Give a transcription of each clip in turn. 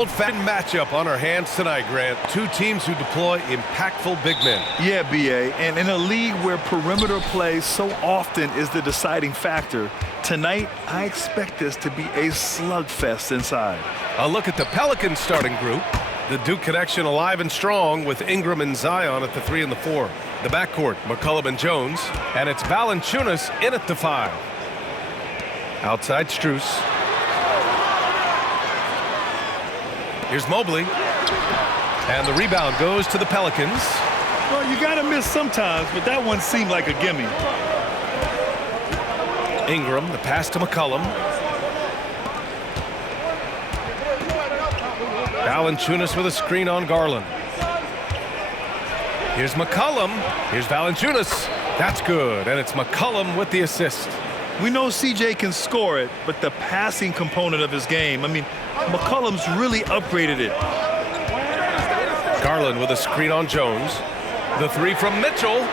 Old-fashioned matchup on our hands tonight, Grant. Two teams who deploy impactful big men. Yeah, B.A., and in a league where perimeter play so often is the deciding factor, tonight I expect this to be a slugfest inside. A look at the Pelicans starting group. The Duke connection alive and strong with Ingram and Zion at the 3 and the 4. The backcourt, McCollum and Jones, and it's Valanciunas in at the 5. Outside Strus. Here's Mobley. And the rebound goes to the Pelicans. Well, you got to miss sometimes, but that one seemed like a gimme. Ingram, the pass to McCollum. Valanciunas with a screen on Garland. Here's McCollum. Here's Valanciunas. That's good, and it's McCollum with the assist. We know CJ can score it, but the passing component of his game, I mean, McCollum's really upgraded it. Garland with a screen on Jones. The 3 from Mitchell.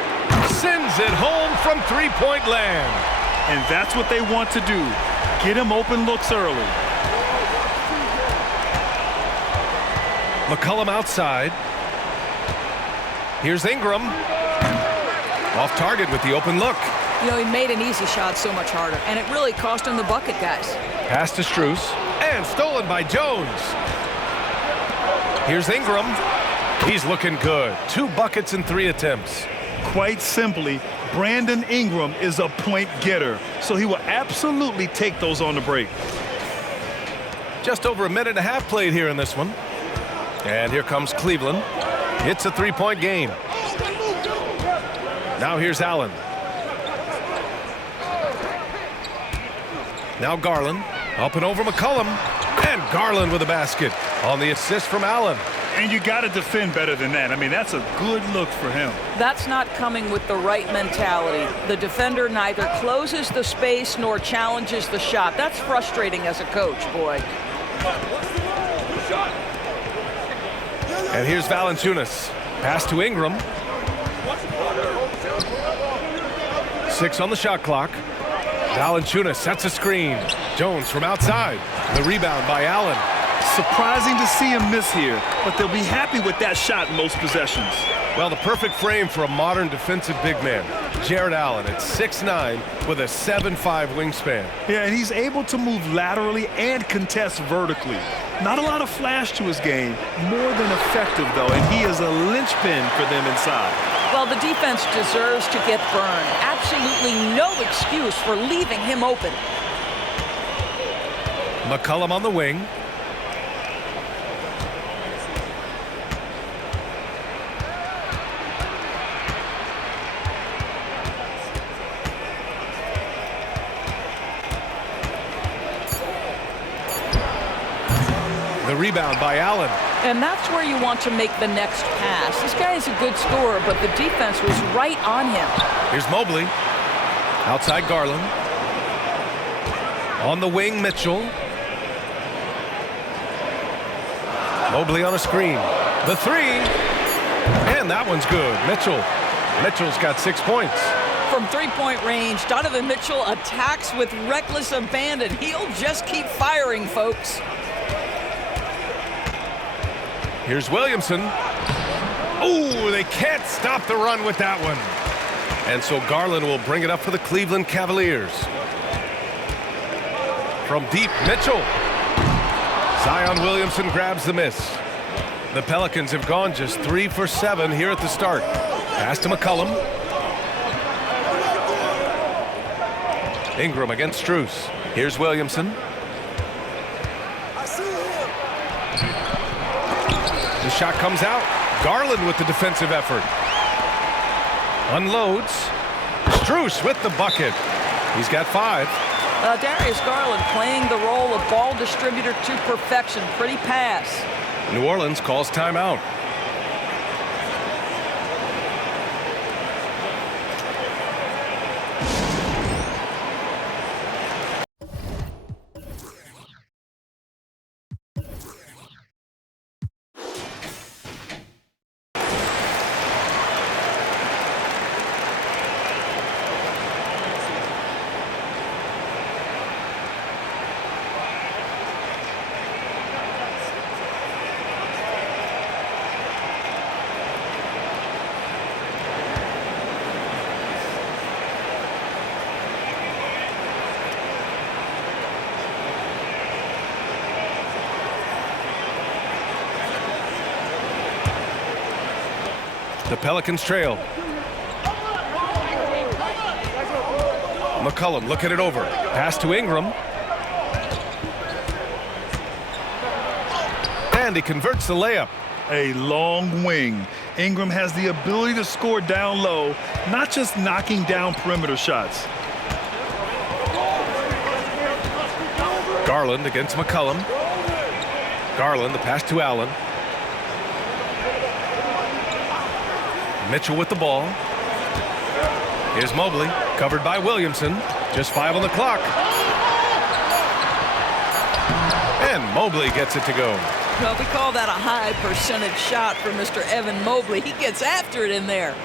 Sends it home from three-point land. And that's what they want to do. Get him open looks early. McCollum outside. Here's Ingram. Off target with the open look. You know, he made an easy shot so much harder, and it really cost him the bucket, guys. Pass to Strus, and stolen by Jones. Here's Ingram. He's looking good. 2 buckets in 3 attempts. Quite simply, Brandon Ingram is a point getter, so he will absolutely take those on the break. Just over a minute and a half played here in this one. And here comes Cleveland. It's a 3-point game. Now here's Allen. Now Garland, up and over McCollum, and Garland with a basket on the assist from Allen. And you got to defend better than that. I mean, that's a good look for him. That's not coming with the right mentality. The defender neither closes the space nor challenges the shot. That's frustrating as a coach, boy. And here's Valanciunas. Pass to Ingram. 6 on the shot clock. Valanciunas sets a screen. Jones from outside. The rebound by Allen. Surprising to see him miss here, but they'll be happy with that shot in most possessions. Well, the perfect frame for a modern defensive big man. Jared Allen at 6'9" with a 7'5" wingspan. Yeah, and he's able to move laterally and contest vertically. Not a lot of flash to his game, more than effective, though, and he is a linchpin for them inside. Well, the defense deserves to get burned. Absolutely no excuse for leaving him open. McCollum on the wing. The rebound by Allen. And that's where you want to make the next pass. This guy is a good scorer, but the defense was right on him. Here's Mobley. Outside Garland. On the wing, Mitchell. Mobley on a screen. The 3. And that one's good. Mitchell's got 6 points. From three-point range, Donovan Mitchell attacks with reckless abandon. He'll just keep firing, folks. Here's Williamson. Oh, they can't stop the run with that one. And so Garland will bring it up for the Cleveland Cavaliers. From deep, Mitchell. Zion Williamson grabs the miss. The Pelicans have gone just 3 for 7 here at the start. Pass to McCollum. Ingram against Strus. Here's Williamson. The shot comes out. Garland with the defensive effort. Unloads. Strus with the bucket. He's got 5. Darius Garland playing the role of ball distributor to perfection. Pretty pass. New Orleans calls timeout. The Pelicans trail. McCollum looking it over. Pass to Ingram. And he converts the layup. A long wing. Ingram has the ability to score down low, not just knocking down perimeter shots. Garland against McCollum. Garland, the pass to Allen. Mitchell with the ball. Here's Mobley, covered by Williamson. Just 5 on the clock. And Mobley gets it to go. Well, we call that a high percentage shot for Mr. Evan Mobley. He gets after it in there.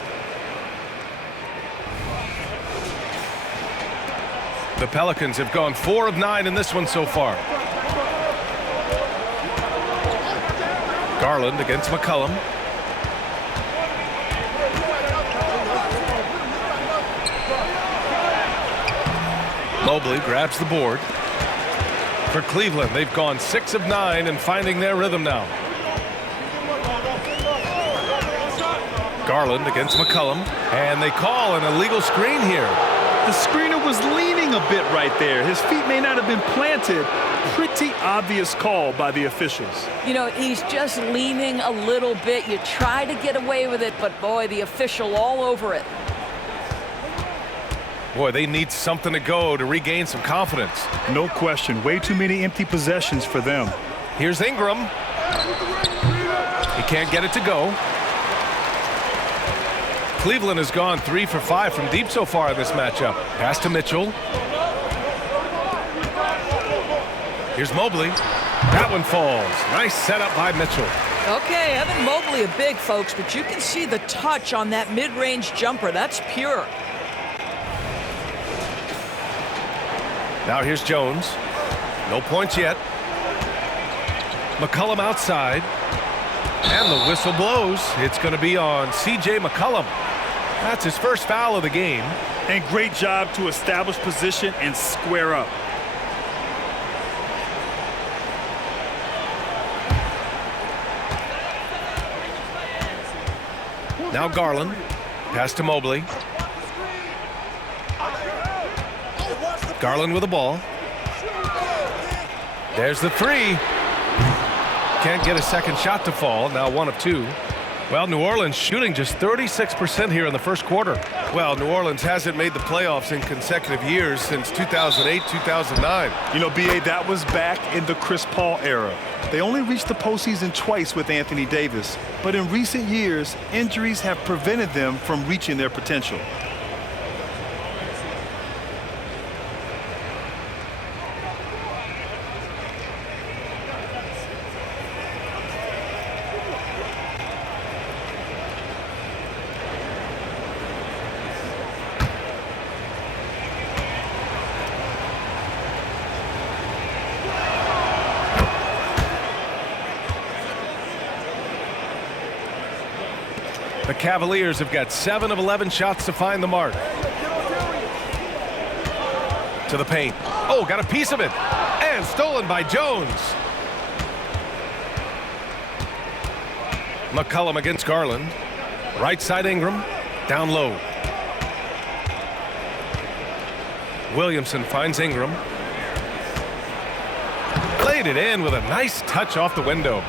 The Pelicans have gone 4 of 9 in this one so far. Garland against McCollum. Mobley grabs the board. For Cleveland, they've gone 6 of 9 and finding their rhythm now. Garland against McCollum, and they call an illegal screen here. The screener was leaning a bit right there. His feet may not have been planted. Pretty obvious call by the officials. You know, he's just leaning a little bit. You try to get away with it, but boy, the official all over it. Boy, they need something to go to regain some confidence. No question. Way too many empty possessions for them. Here's Ingram. He can't get it to go. Cleveland has gone 3 for 5 from deep so far in this matchup. Pass to Mitchell. Here's Mobley. That one falls. Nice setup by Mitchell. Okay, Evan Mobley a big, folks, but you can see the touch on that mid-range jumper. That's pure. Now here's Jones. No points yet. McCollum outside. And the whistle blows. It's going to be on C.J. McCollum. That's his first foul of the game. And great job to establish position and square up. Now Garland. Pass to Mobley. Garland with the ball. There's the 3. Can't get a second shot to fall. Now 1 of 2. Well, New Orleans shooting just 36% here in the first quarter. Well, New Orleans hasn't made the playoffs in consecutive years since 2008, 2009. You know, B.A., that was back in the Chris Paul era. They only reached the postseason twice with Anthony Davis. But in recent years, injuries have prevented them from reaching their potential. The Cavaliers have got 7 of 11 shots to find the mark. To the paint. Oh, got a piece of it. And stolen by Jones. McCollum against Garland. Right side Ingram. Down low. Williamson finds Ingram. Laid it in with a nice touch off the window.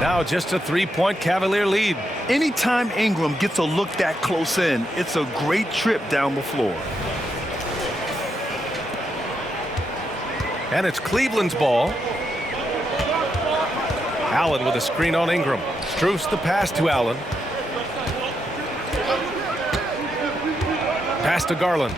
Now just a 3-point Cavalier lead. Anytime Ingram gets a look that close in, it's a great trip down the floor. And it's Cleveland's ball. Allen with a screen on Ingram. Strus the pass to Allen. Pass to Garland.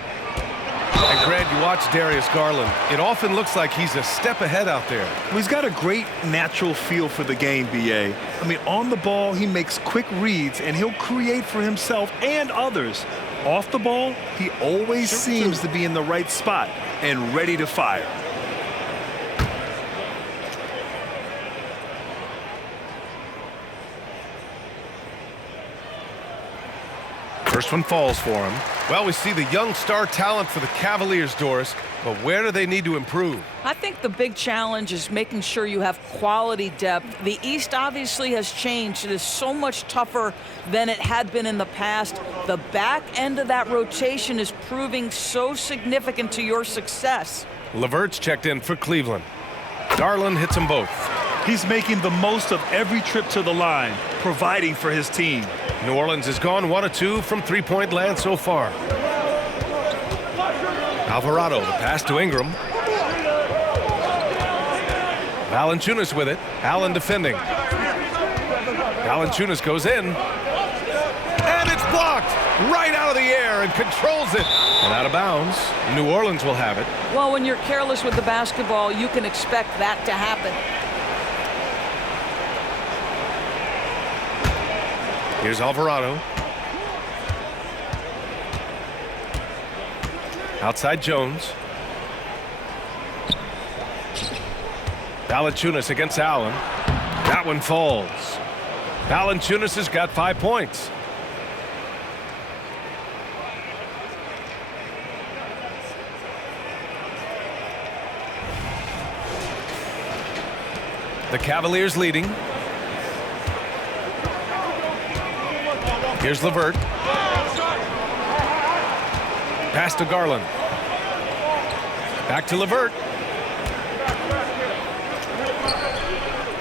And Grant, you watch Darius Garland. It often looks like he's a step ahead out there. Well, he's got a great natural feel for the game, B.A. I mean, on the ball, he makes quick reads, and he'll create for himself and others. Off the ball, he always seems to be in the right spot and ready to fire. First one falls for him. Well, we see the young star talent for the Cavaliers, Doris, but where do they need to improve? I think the big challenge is making sure you have quality depth. The East obviously has changed. It is so much tougher than it had been in the past. The back end of that rotation is proving so significant to your success. LeVert's checked in for Cleveland. Garland hits them both. He's making the most of every trip to the line, providing for his team. New Orleans has gone 1 of 2 from three-point land so far. Alvarado, the pass to Ingram. Valanciunas with it. Allen defending. Valanciunas goes in. And it's blocked right out of the air and controls it. And out of bounds. New Orleans will have it. Well, when you're careless with the basketball, you can expect that to happen. Here's Alvarado. Outside Jones. Valanciunas against Allen. That one falls. Valanciunas has got 5 points. The Cavaliers leading. Here's LeVert. Pass to Garland. Back to LeVert.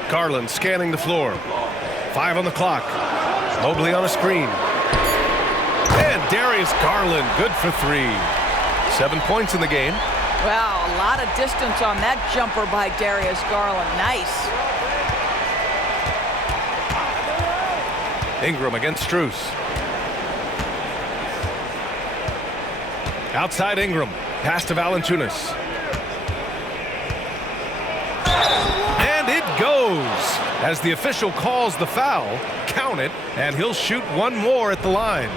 Garland scanning the floor. 5 on the clock. Mobley on a screen. And Darius Garland, good for 3. 7 points in the game. Wow, a lot of distance on that jumper by Darius Garland. Nice. Ingram against Strus. Outside Ingram. Pass to Valanciunas. And it goes. As the official calls the foul, count it, and he'll shoot one more at the line.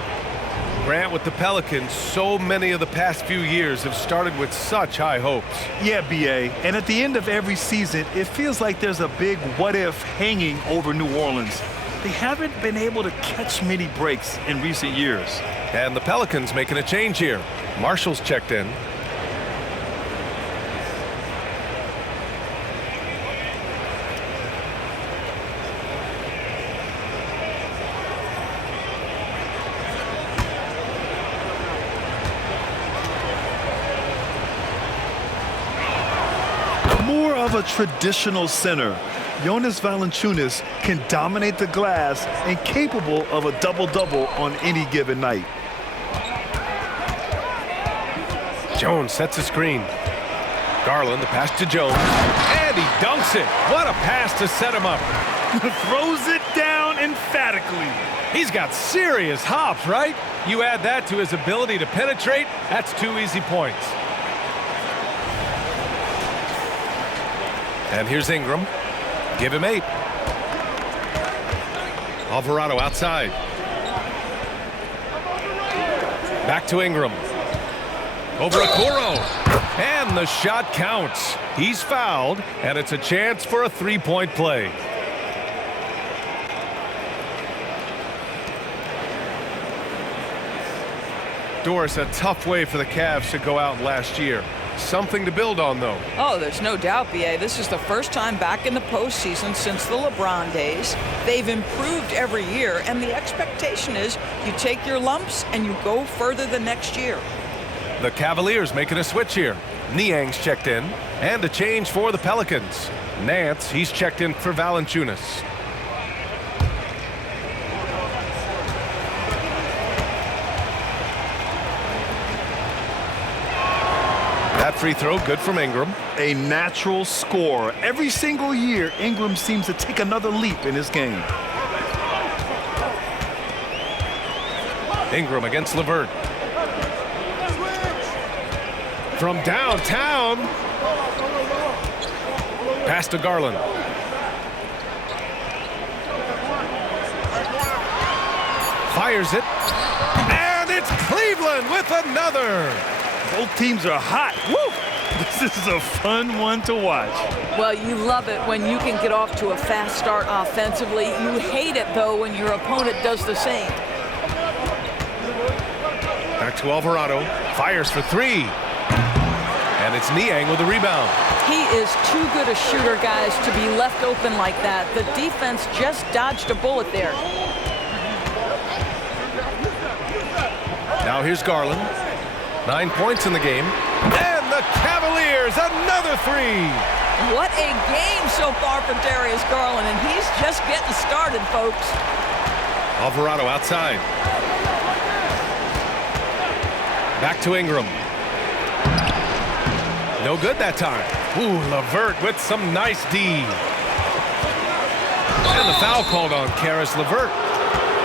Grant, with the Pelicans, so many of the past few years have started with such high hopes. Yeah, B.A., and at the end of every season, it feels like there's a big what-if hanging over New Orleans. They haven't been able to catch many breaks in recent years. And the Pelicans making a change here. Marshall's checked in. More of a traditional center, Jonas Valanciunas can dominate the glass and capable of a double-double on any given night. Jones sets a screen. Garland, the pass to Jones. And he dunks it. What a pass to set him up. Throws it down emphatically. He's got serious hops, right? You add that to his ability to penetrate, that's 2 easy points. And here's Ingram. Give him 8. Alvarado outside. Back to Ingram. Over Okoro. And the shot counts. He's fouled, and it's a chance for a 3-point play. Doris, a tough way for the Cavs to go out last year. Something to build on, though. Oh, there's no doubt, B.A. This is the first time back in the postseason since the LeBron days. They've improved every year, and the expectation is you take your lumps and you go further the next year. The Cavaliers making a switch here. Niang's checked in, and a change for the Pelicans. Nance, he's checked in for Valanciunas. That free throw, good from Ingram. A natural scorer. Every single year, Ingram seems to take another leap in his game. Ingram against LeVert. From downtown. Pass to Garland. Fires it. And it's Cleveland with another. Both teams are hot. Woo! This is a fun one to watch. Well, you love it when you can get off to a fast start offensively. You hate it, though, when your opponent does the same. Back to Alvarado. Fires for three. And it's Niang with the rebound. He is too good a shooter, guys, to be left open like that. The defense just dodged a bullet there. Now here's Garland. 9 points in the game. And the Cavaliers, another three. What a game so far for Darius Garland, and he's just getting started, folks. Alvarado outside. Back to Ingram. No good that time. Ooh, LeVert with some nice D. And the foul called on Karis LeVert.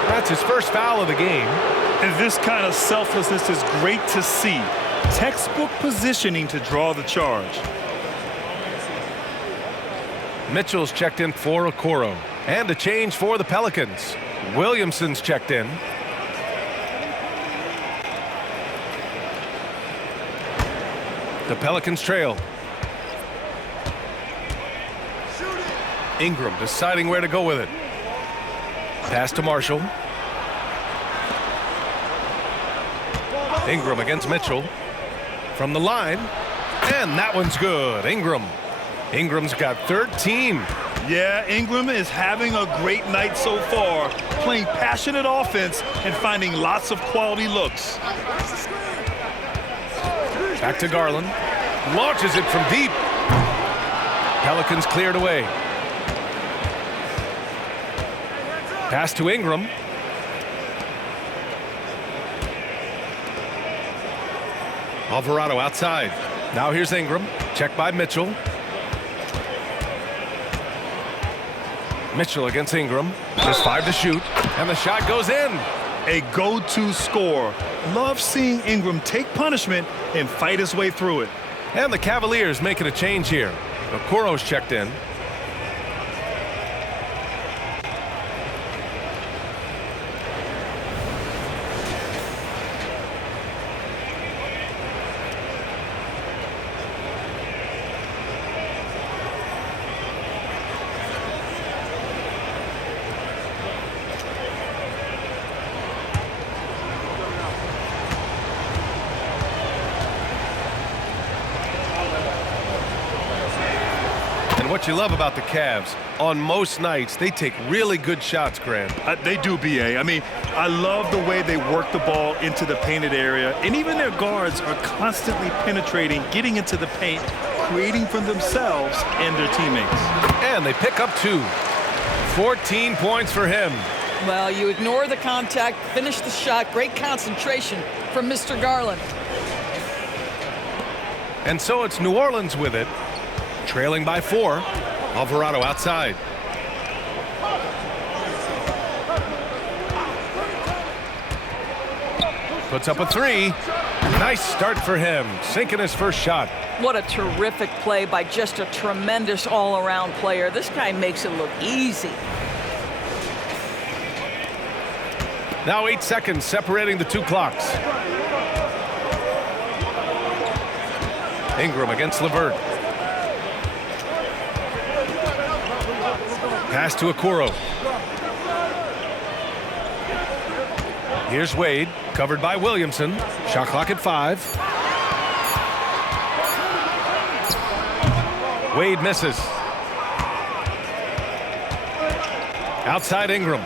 That's his first foul of the game. And this kind of selflessness is great to see. Textbook positioning to draw the charge. Mitchell's checked in for Okoro. And a change for the Pelicans. Williamson's checked in. The Pelicans trail. Ingram deciding where to go with it. Pass to Marshall. Ingram against Mitchell. From the line. And that one's good. Ingram's got 13. Yeah, Ingram is having a great night so far, playing passionate offense and finding lots of quality looks. Back to Garland. Launches it from deep. Pelicans cleared away. Pass to Ingram. Alvarado outside. Now here's Ingram. Checked by Mitchell. Mitchell against Ingram. There's 5 to shoot. And the shot goes in. A go-to score. Love seeing Ingram take punishment and fight his way through it. And the Cavaliers making a change here. Okoro's checked in. What you love about the Cavs, on most nights, they take really good shots, Grant. They do, B.A. I mean, I love the way they work the ball into the painted area, and even their guards are constantly penetrating, getting into the paint, creating for themselves and their teammates. And they pick up 2. 14 points for him. Well, you ignore the contact, finish the shot. Great concentration from Mr. Garland. And so it's New Orleans with it. Trailing by 4. Alvarado outside. Puts up a 3. Nice start for him. Sinking his first shot. What a terrific play by just a tremendous all-around player. This guy makes it look easy. Now 8 seconds separating the 2 clocks. Ingram against LeVert. Pass to Okoro. Here's Wade, covered by Williamson. Shot clock at 5. Wade misses. Outside Ingram.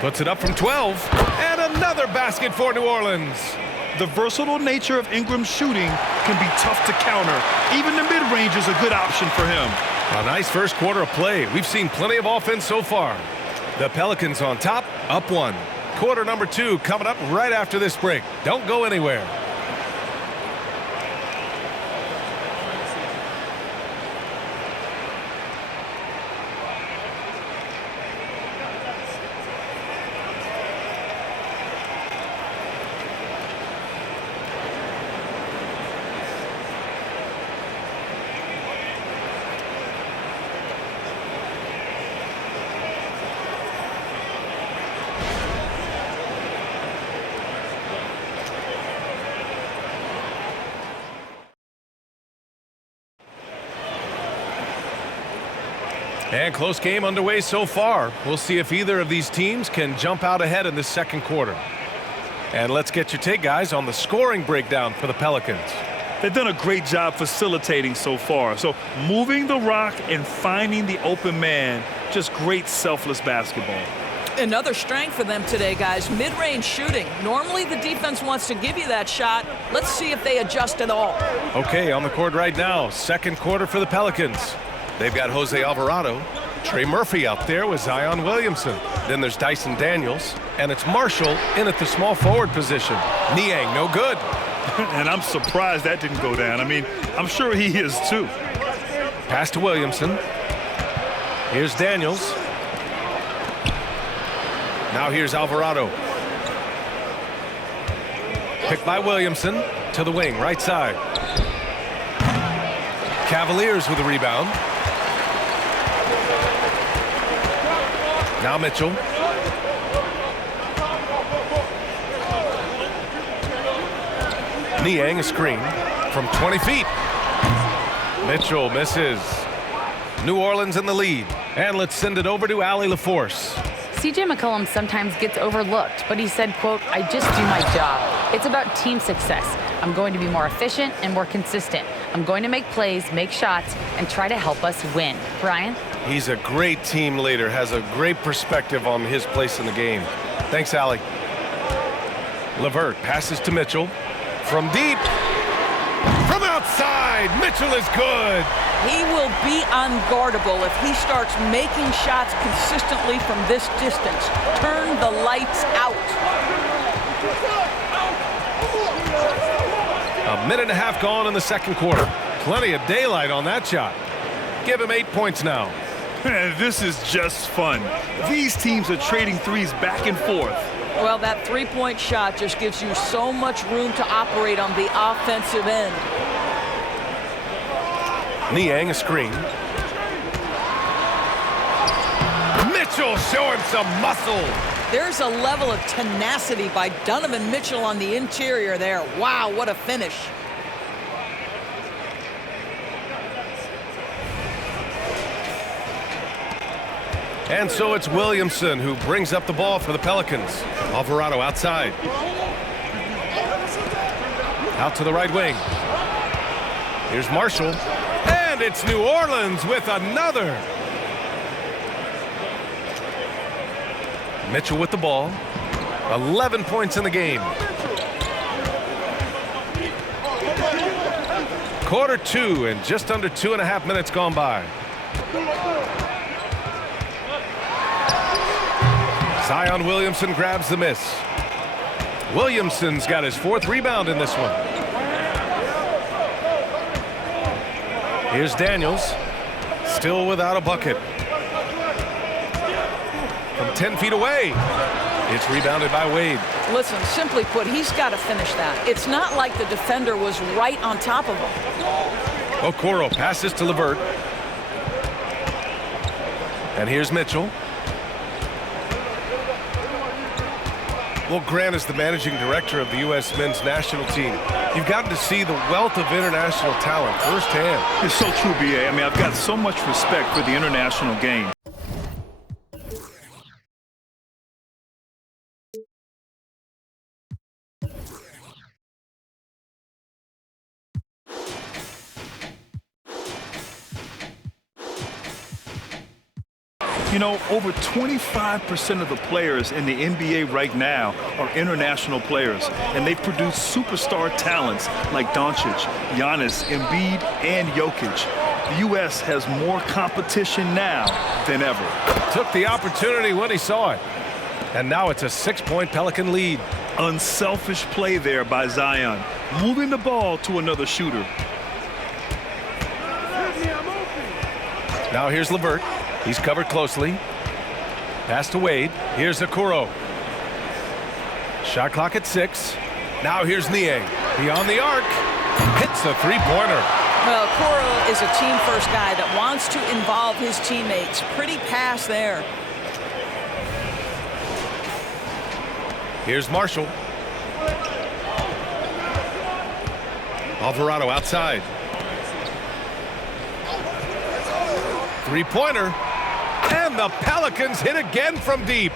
Puts it up from 12. And another basket for New Orleans. The versatile nature of Ingram's shooting can be tough to counter. Even the mid-range is a good option for him. A nice first quarter of play. We've seen plenty of offense so far. The Pelicans on top, up 1. Quarter number 2 coming up right after this break. Don't go anywhere. And close game underway so far. We'll see if either of these teams can jump out ahead in this second quarter. And let's get your take, guys, on the scoring breakdown for the Pelicans. They've done a great job facilitating so far. So moving the rock and finding the open man, just great selfless basketball. Another strength for them today, guys, mid-range shooting. Normally the defense wants to give you that shot. Let's see if they adjust at all. Okay, on the court right now, second quarter for the Pelicans. They've got Jose Alvarado, Trey Murphy out there with Zion Williamson. Then there's Dyson Daniels, and it's Marshall in at the small forward position. Niang, no good. And I'm surprised that didn't go down. I mean, I'm sure he is too. Pass to Williamson. Here's Daniels. Now here's Alvarado. Picked by Williamson to the wing, right side. Cavaliers with a rebound. Now Mitchell. Niang, a screen from 20 feet. Mitchell misses. New Orleans in the lead. And let's send it over to Allie LaForce. CJ McCollum sometimes gets overlooked, but he said, quote, "I just do my job. It's about team success. I'm going to be more efficient and more consistent. I'm going to make plays, make shots, and try to help us win." Brian? He's a great team leader, has a great perspective on his place in the game. Thanks, Allie. LeVert passes to Mitchell. From deep. From outside, Mitchell is good. He will be unguardable if he starts making shots consistently from this distance. Turn the lights out. A minute and a half gone in the second quarter. Plenty of daylight on that shot. Give him 8 points now. This is just fun. These teams are trading threes back and forth. Well, that three-point shot just gives you so much room to operate on the offensive end. Niang, a screen. Mitchell showing some muscle. There's a level of tenacity by Donovan Mitchell on the interior there. Wow, what a finish. And so it's Williamson who brings up the ball for the Pelicans. Alvarado outside. Out to the right wing. Here's Marshall. And it's New Orleans with another. Mitchell with the ball. 11 points in the game. Quarter two and just under 2.5 minutes gone by. Zion Williamson grabs the miss. Williamson's got his 4th rebound in this one. Here's Daniels, still without a bucket. From 10 feet away, it's rebounded by Wade. Listen, simply put, he's got to finish that. It's not like the defender was right on top of him. Okoro passes to LeVert. And here's Mitchell. Well, Grant is the managing director of the U.S. men's national team. You've gotten to see the wealth of international talent firsthand. It's so true, B.A. I mean, I've got so much respect for the international game. You know, over 25% of the players in the NBA right now are international players, and they've produced superstar talents like Doncic, Giannis, Embiid, and Jokic. The U.S. has more competition now than ever. Took the opportunity when he saw it. And now it's a 6-point Pelican lead. Unselfish play there by Zion, moving the ball to another shooter. Now here's LeVert. He's covered closely. Pass to Wade. Here's Okoro. Shot clock at 6. Now here's Niang. Beyond the arc. Hits a three-pointer. Well, Okoro is a team-first guy that wants to involve his teammates. Pretty pass there. Here's Marshall. Alvarado outside. Three-pointer. And the Pelicans hit again from deep.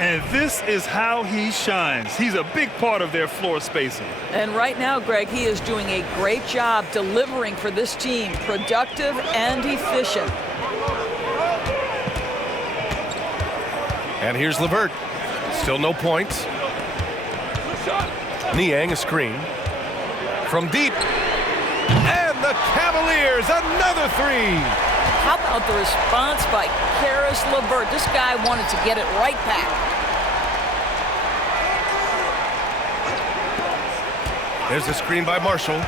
And this is how he shines. He's a big part of their floor spacing. And right now, Greg, he is doing a great job delivering for this team, productive and efficient. And here's LeVert. Still no points. Niang a screen. From deep. And the Cavaliers, another three. How about the response by Caris LeVert? This guy wanted to get it right back. There's the screen by Marshall.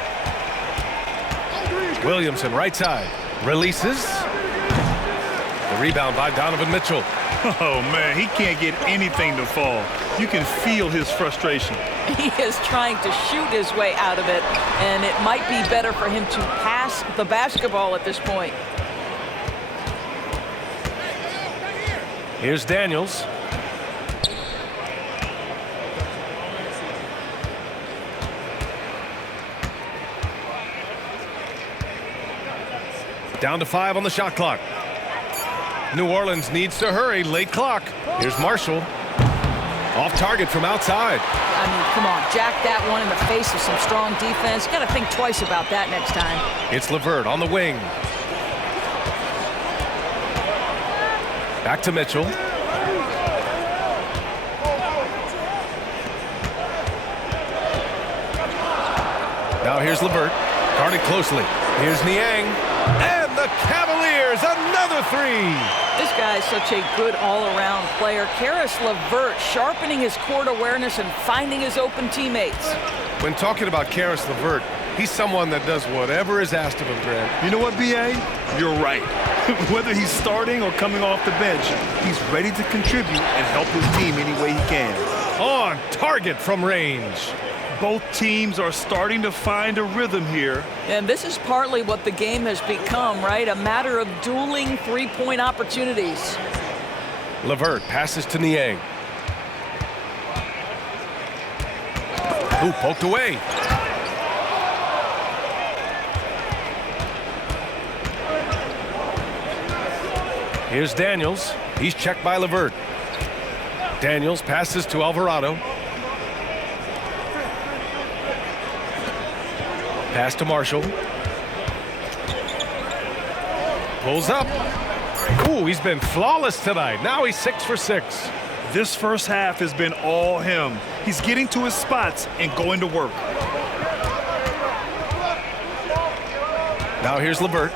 Williamson, right side. Releases. The rebound by Donovan Mitchell. Oh, man, he can't get anything to fall. You can feel his frustration. He is trying to shoot his way out of it, and it might be better for him to pass the basketball at this point. Here's Daniels. Down to 5 on the shot clock. New Orleans needs to hurry. Late clock. Here's Marshall. Off target from outside. I mean, come on. Jack that one in the face of some strong defense. Got to think twice about that next time. It's LeVert on the wing. Back to Mitchell. Now here's LeVert. Guarded closely. Here's Niang. And the Cavaliers, another three. This guy is such a good all-around player. Caris LeVert sharpening his court awareness and finding his open teammates. When talking about Caris LeVert, he's someone that does whatever is asked of him, Grant. You know what, B.A.? You're right. Whether he's starting or coming off the bench, he's ready to contribute and help his team any way he can. On target from range. Both teams are starting to find a rhythm here. And this is partly what the game has become, right? A matter of dueling three-point opportunities. LeVert passes to Niang. Ooh, poked away. Here's Daniels. He's checked by LeVert. Daniels passes to Alvarado. Pass to Marshall. Pulls up. Ooh, he's been flawless tonight. Now he's 6 for 6. This first half has been all him. He's getting to his spots and going to work. Now here's LeVert.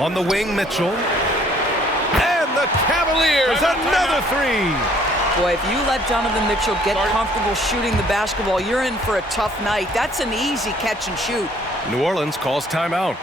On the wing, Mitchell. And the Cavaliers, another three. Boy, if you let Donovan Mitchell get comfortable shooting the basketball, you're in for a tough night. That's an easy catch and shoot. New Orleans calls timeout.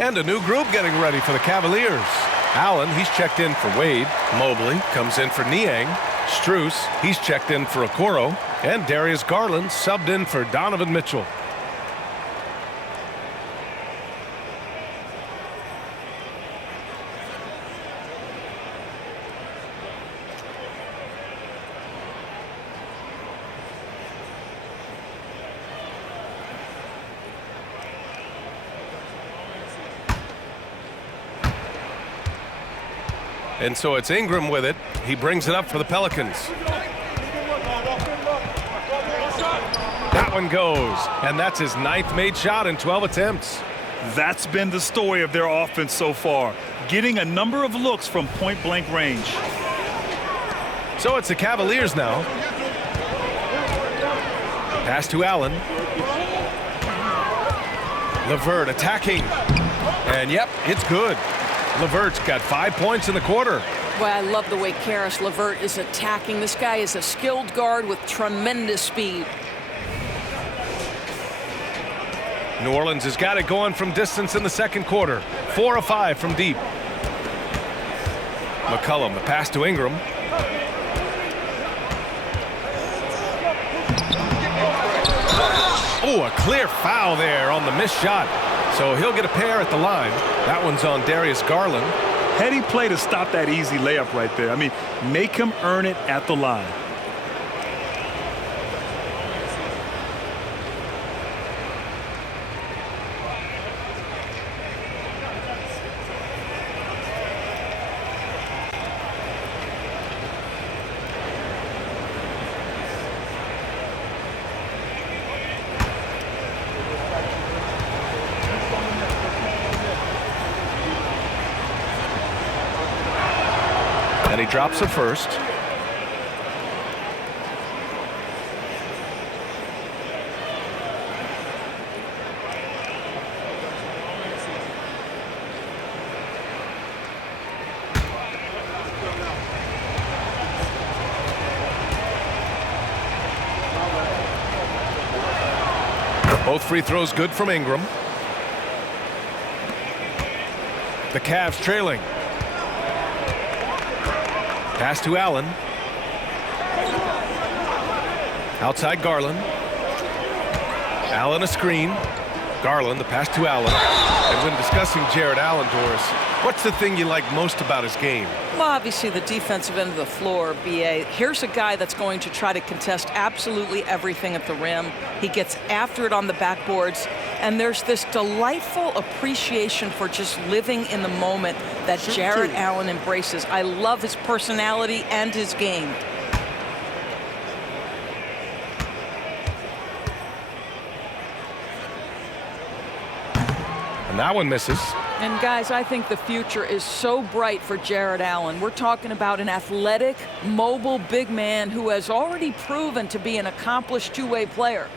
And a new group getting ready for the Cavaliers. Allen, he's checked in for Wade. Mobley comes in for Niang. Strus, he's checked in for Okoro. And Darius Garland subbed in for Donovan Mitchell. And so it's Ingram with it. He brings it up for the Pelicans. That one goes, and that's his 9th made shot in 12 attempts. That's been the story of their offense so far, getting a number of looks from point-blank range. So it's the Cavaliers now. Pass to Allen. LeVert attacking. And yep, it's good. LeVert's got 5 points in the quarter. Well, I love the way Karis LeVert is attacking. This guy is a skilled guard with tremendous speed. New Orleans has got it going from distance in the second quarter. 4 of 5 from deep. McCollum, the pass to Ingram. Oh, a clear foul there on the missed shot. So he'll get a pair at the line. That one's on Darius Garland. Heady play to stop that easy layup right there. I mean, make him earn it at the line. And he drops it first. Both free throws good from Ingram. The Cavs trailing. Pass to Allen. Outside Garland. Allen a screen. Garland, the pass to Allen. And when discussing Jared Allen, Doris, what's the thing you like most about his game? Well, obviously the defensive end of the floor, BA. Here's a guy that's going to try to contest absolutely everything at the rim. He gets after it on the backboards. And there's this delightful appreciation for just living in the moment that Jared Allen embraces. I love his personality and his game. And that one misses. And guys, I think the future is so bright for Jared Allen. We're talking about an athletic, mobile big man who has already proven to be an accomplished two-way player.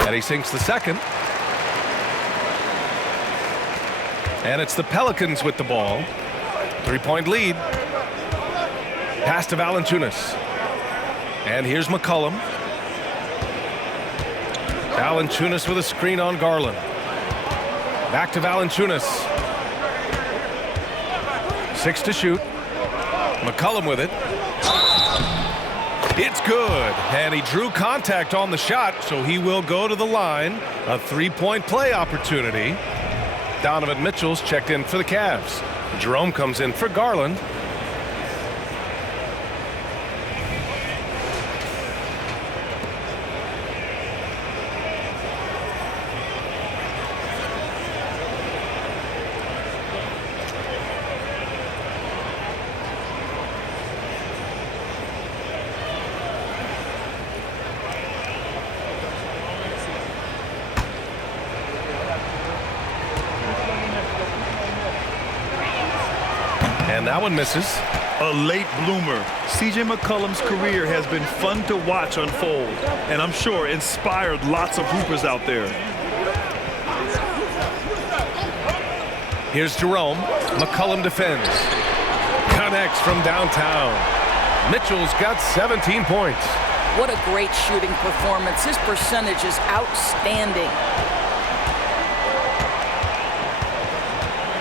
And he sinks the second. And it's the Pelicans with the ball. 3-point lead. Pass to Valanciunas. And here's McCollum. Valanciunas with a screen on Garland. Back to Valanciunas. 6 to shoot. McCollum with it. It's good, and he drew contact on the shot, so he will go to the line. A 3-point play opportunity. Donovan Mitchell's checked in for the Cavs. Jerome comes in for Garland. And that one misses. A late bloomer. C.J. McCollum's career has been fun to watch unfold, and I'm sure inspired lots of hoopers out there. Here's Jerome. McCollum defends. Connects from downtown. Mitchell's got 17 points. What a great shooting performance. His percentage is outstanding.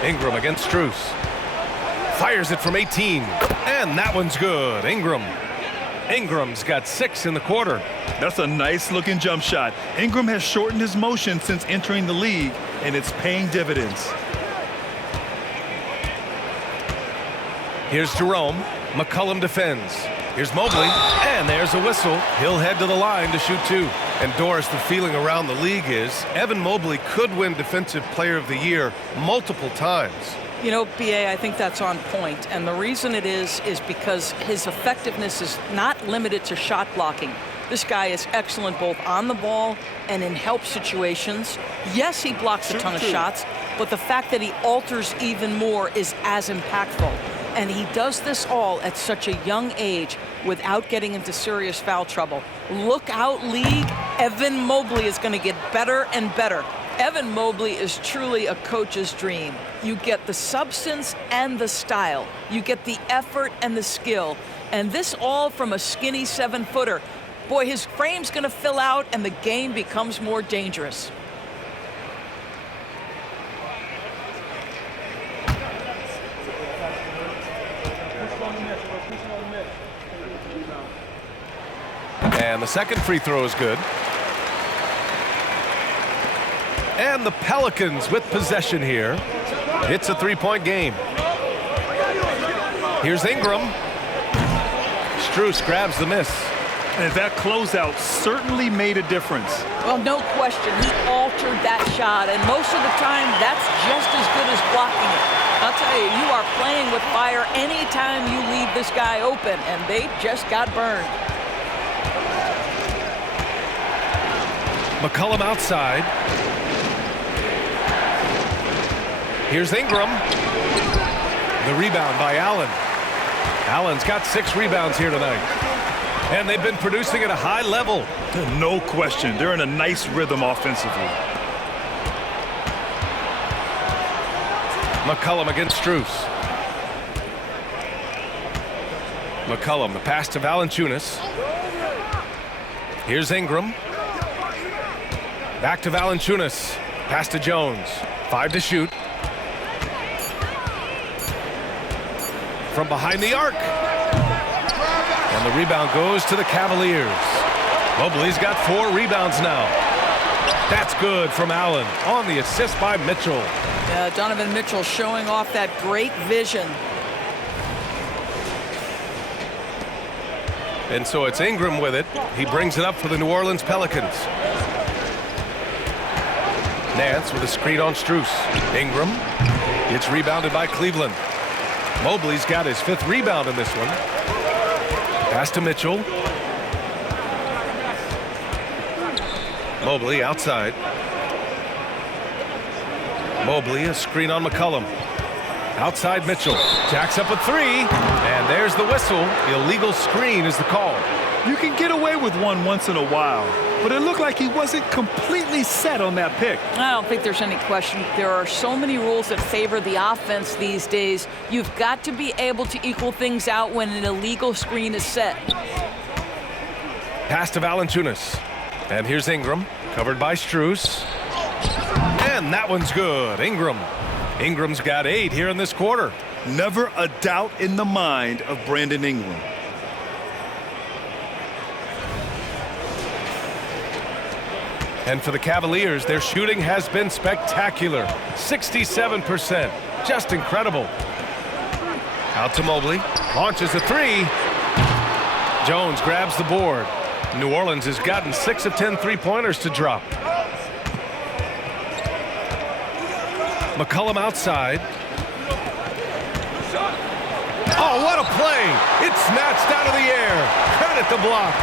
Ingram against Strus. Fires it from 18, and that one's good. Ingram's got 6 in the quarter. That's a nice looking jump shot. Ingram has shortened his motion since entering the league, and it's paying dividends. Here's Jerome. McCollum defends. Here's Mobley, and there's a whistle. He'll head to the line to shoot 2. And Doris, the feeling around the league is Evan Mobley could win Defensive Player of the Year multiple times. You know, BA, I think that's on point. And the reason it is because his effectiveness is not limited to shot blocking. This guy is excellent both on the ball and in help situations. Yes, he blocks a ton of shots, but the fact that he alters even more is as impactful. And he does this all at such a young age without getting into serious foul trouble. Look out, league. Evan Mobley is going to get better and better. Evan Mobley is truly a coach's dream. You get the substance and the style. You get the effort and the skill. And this all from a skinny 7-footer. Boy, his frame's going to fill out and the game becomes more dangerous. And the second free throw is good. And the Pelicans with possession here. It's a three-point game. Here's Ingram. Strus grabs the miss. And that closeout certainly made a difference. Well, no question. He altered that shot, and most of the time, that's just as good as blocking it. I'll tell you, you are playing with fire anytime you leave this guy open, and they just got burned. McCollum outside. Here's Ingram. The rebound by Allen. Allen's got 6 rebounds here tonight. And they've been producing at a high level. No question. They're in a nice rhythm offensively. McCollum against Strus. McCollum, the pass to Valanciunas. Here's Ingram. Back to Valanciunas. Pass to Jones. 5 to shoot. From behind the arc. And the rebound goes to the Cavaliers. Mobley's got 4 rebounds now. That's good from Allen on the assist by Mitchell. Yeah, Donovan Mitchell showing off that great vision. And so it's Ingram with it. He brings it up for the New Orleans Pelicans. Nance with a screen on Strus. Ingram gets rebounded by Cleveland. Mobley's got his 5th rebound in this one. Pass to Mitchell. Mobley outside. Mobley, a screen on McCollum. Outside Mitchell. Jacks up a 3. And there's the whistle. Illegal screen is the call. You can get away with one once in a while, but it looked like he wasn't completely set on that pick. I don't think there's any question. There are so many rules that favor the offense these days. You've got to be able to equal things out when an illegal screen is set. Pass to Valanciunas. And here's Ingram, covered by Strus. And that one's good. Ingram. Ingram's got 8 here in this quarter. Never a doubt in the mind of Brandon Ingram. And for the Cavaliers, their shooting has been spectacular. 67%. Just incredible. Out to Mobley. Launches a 3. Jones grabs the board. New Orleans has gotten 6 of 10 three-pointers to drop. McCollum outside. Oh, what a play! It's snatched out of the air. Credit the block.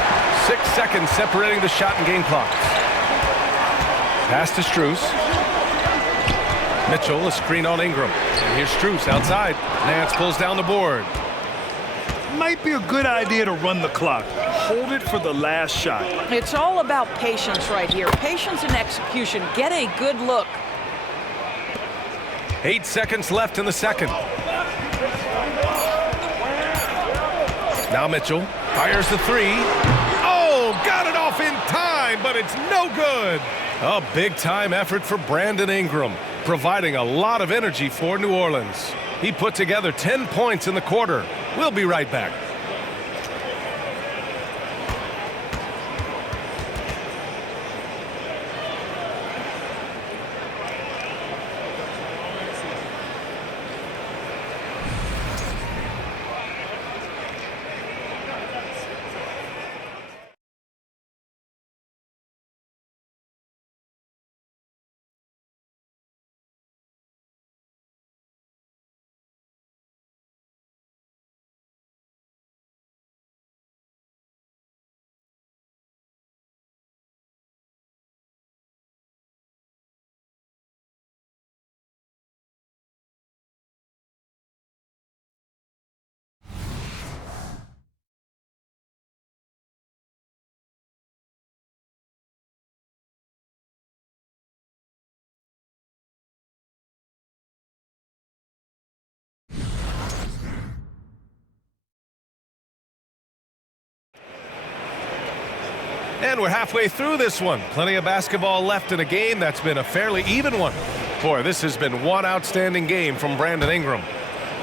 6 seconds separating the shot and game clocks. Pass to Strus. Mitchell, a screen on Ingram. And here's Strus outside. Nance pulls down the board. Might be a good idea to run the clock. Hold it for the last shot. It's all about patience right here. Patience and execution. Get a good look. 8 seconds left in the second. Now Mitchell fires the 3. Oh, got it off in time, but it's no good. A big-time effort for Brandon Ingram, providing a lot of energy for New Orleans. He put together 10 points in the quarter. We'll be right back. And we're halfway through this one. Plenty of basketball left in a game that's been a fairly even one. Boy, this has been one outstanding game from Brandon Ingram.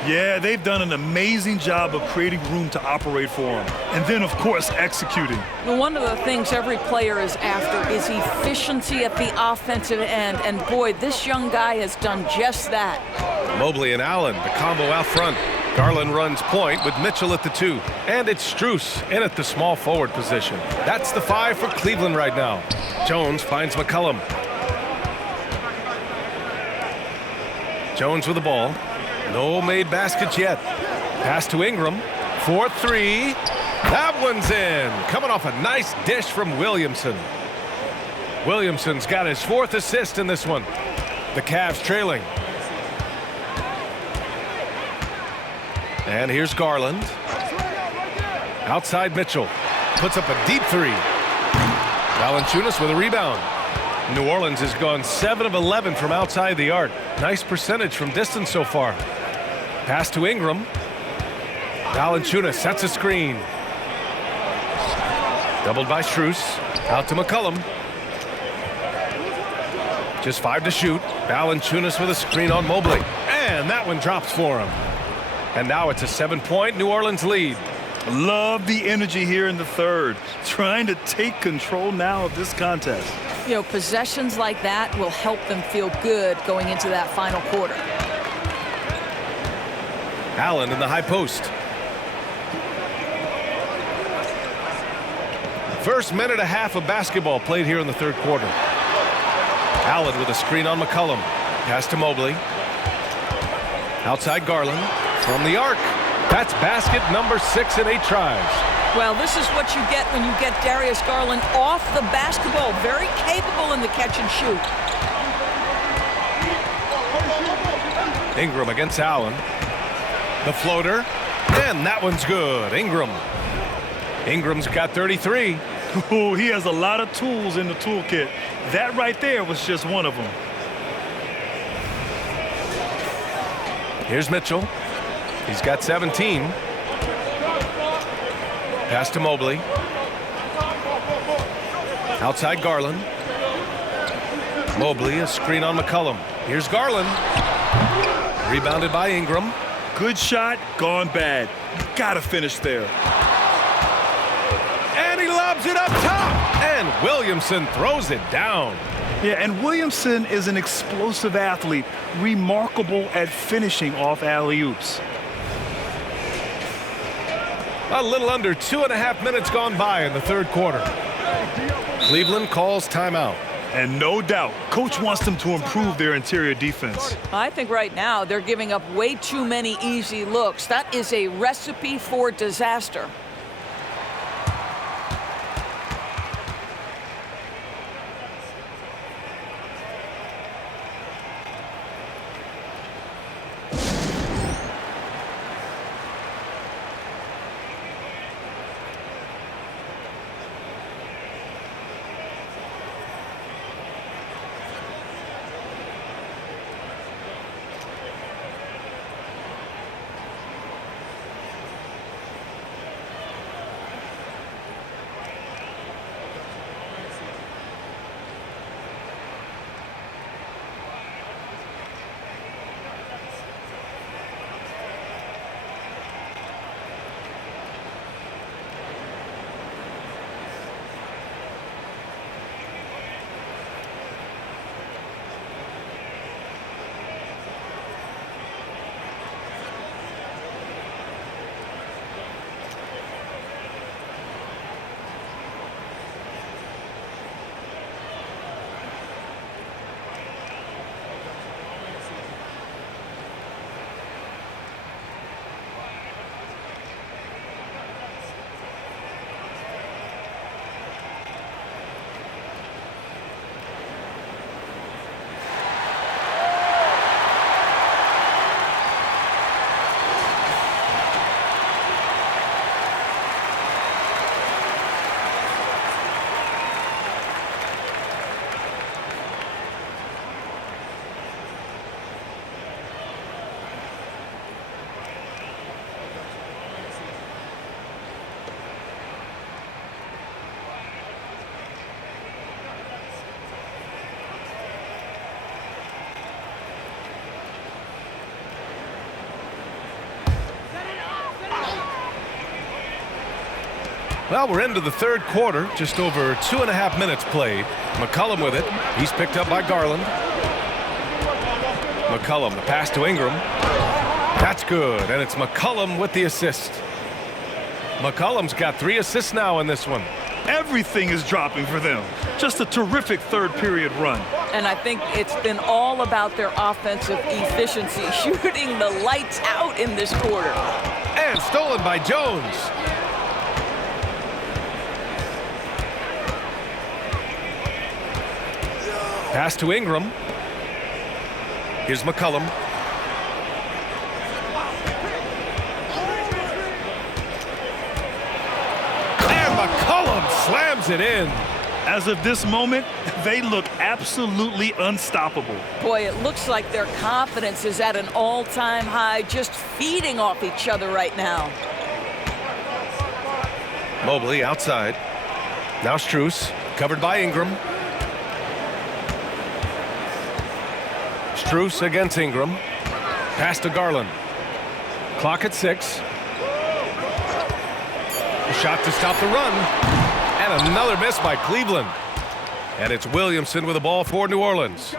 Yeah, they've done an amazing job of creating room to operate for him. And then, of course, executing. One of the things every player is after is efficiency at the offensive end. And boy, this young guy has done just that. Mobley and Allen, the combo out front. Garland runs point with Mitchell at the 2. And it's Strus in at the small forward position. That's the 5 for Cleveland right now. Jones finds McCollum. Jones with the ball. No made baskets yet. Pass to Ingram. 4-3. That one's in. Coming off a nice dish from Williamson. Williamson's got his 4th assist in this one. The Cavs trailing. And here's Garland. Outside Mitchell. Puts up a deep 3. Valanciunas with a rebound. New Orleans has gone 7 of 11 from outside the arc. Nice percentage from distance so far. Pass to Ingram. Valanciunas sets a screen. Doubled by Strus. Out to McCollum. Just 5 to shoot. Valanciunas with a screen on Mobley. And that one drops for him. And now it's a 7-point New Orleans lead. Love the energy here in the third. Trying to take control now of this contest. You know, possessions like that will help them feel good going into that final quarter. Allen in the high post. First minute and a half of basketball played here in the third quarter. Allen with a screen on McCollum. Pass to Mobley. Outside Garland. From the arc. That's basket number 6 in 8 tries. Well, this is what you get when you get Darius Garland off the basketball. Very capable in the catch and shoot. Ingram against Allen. The floater. And that one's good. Ingram's got 33. Ooh, he has a lot of tools in the toolkit. That right there was just one of them. Here's Mitchell. He's got 17. Pass to Mobley. Outside Garland. Mobley, a screen on McCollum. Here's Garland. Rebounded by Ingram. Good shot, gone bad. You gotta finish there. And he lobs it up top. And Williamson throws it down. Yeah, and Williamson is an explosive athlete, remarkable at finishing off alley-oops. A little under 2.5 minutes gone by in the third quarter. Cleveland calls timeout. And no doubt, coach wants them to improve their interior defense. I think right now they're giving up way too many easy looks. That is a recipe for disaster. Well, we're into the third quarter, just over 2.5 minutes played. McCollum with it. He's picked up by Garland. McCollum, the pass to Ingram. That's good, and it's McCollum with the assist. McCollum's got 3 assists now in this one. Everything is dropping for them. Just a terrific third period run. And I think it's been all about their offensive efficiency, shooting the lights out in this quarter. And stolen by Jones. Pass to Ingram. Here's McCollum. And McCollum slams it in. As of this moment, they look absolutely unstoppable. Boy, it looks like their confidence is at an all-time high, just feeding off each other right now. Mobley outside. Now Strus, covered by Ingram. Strus against Ingram. Pass to Garland. Clock at 6. A shot to stop the run. And another miss by Cleveland. And it's Williamson with the ball for New Orleans.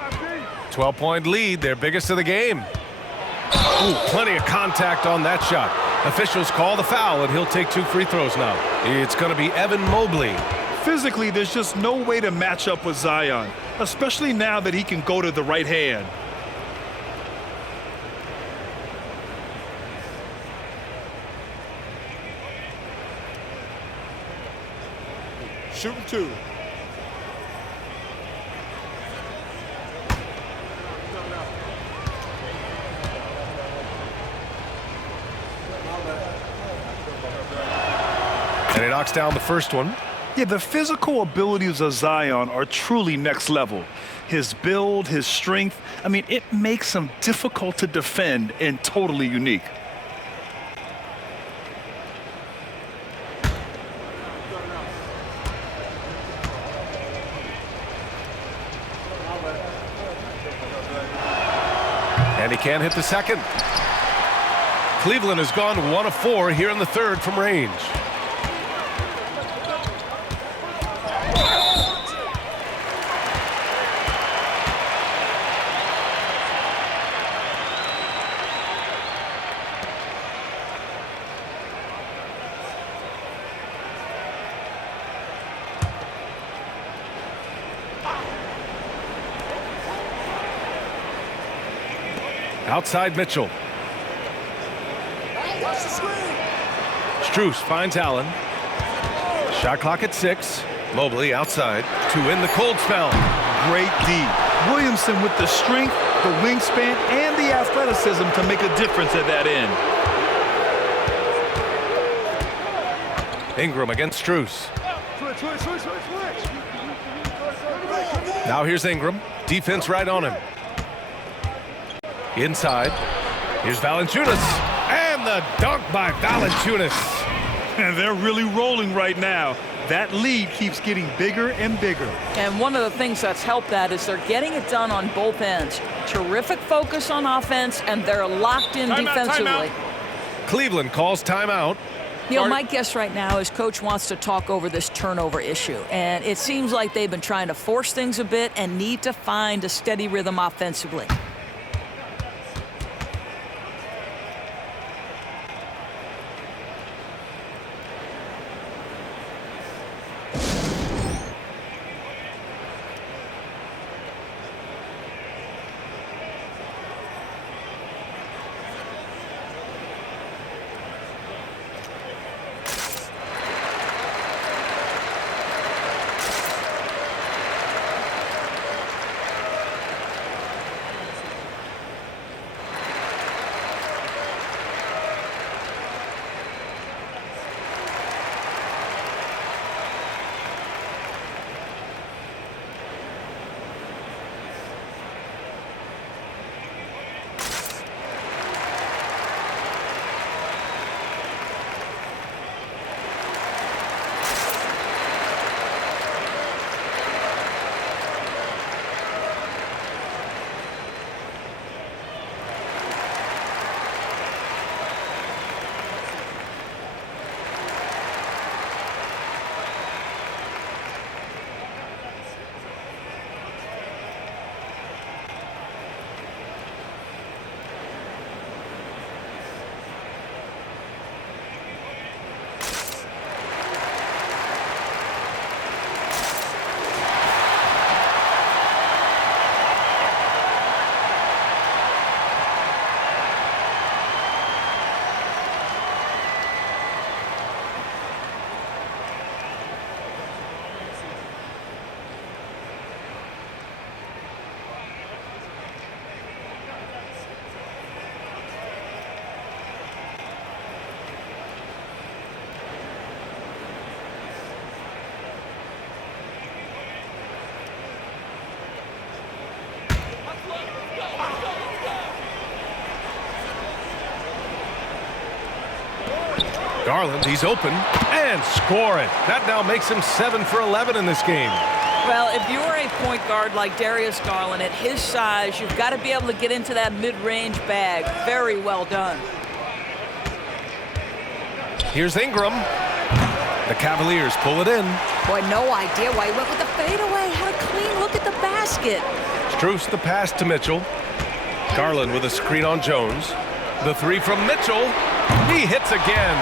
12-point lead, their biggest of the game. Ooh, plenty of contact on that shot. Officials call the foul, and he'll take 2 free throws now. It's going to be Evan Mobley. Physically, there's just no way to match up with Zion, especially now that he can go to the right hand. Shooting 2. And he knocks down the first one. Yeah, the physical abilities of Zion are truly next level. His build, his strength, I mean, it makes him difficult to defend and totally unique. And he can't hit the second. Cleveland has gone 1 of 4 here in the third from range. Outside Mitchell. Strus finds Allen. Shot clock at 6. Mobley outside to win the cold spell. Great D. Williamson with the strength, the wingspan, and the athleticism to make a difference at that end. Ingram against Strus. Now here's Ingram. Defense right on him. Inside. Here's Valanciunas. And the dunk by Valanciunas. And they're really rolling right now. That lead keeps getting bigger and bigger. And one of the things that's helped that is they're getting it done on both ends. Terrific focus on offense, and they're locked in defensively. Cleveland calls timeout. You know, my guess right now is Coach wants to talk over this turnover issue. And it seems like they've been trying to force things a bit and need to find a steady rhythm offensively. Garland, he's open, and score it. That now makes him 7 for 11 in this game. Well, if you're a point guard like Darius Garland, at his size, you've got to be able to get into that mid-range bag. Very well done. Here's Ingram. The Cavaliers pull it in. Boy, no idea why he went with the fadeaway. Had a clean look at the basket. Strus the pass to Mitchell. Garland with a screen on Jones. The three from Mitchell. He hits again.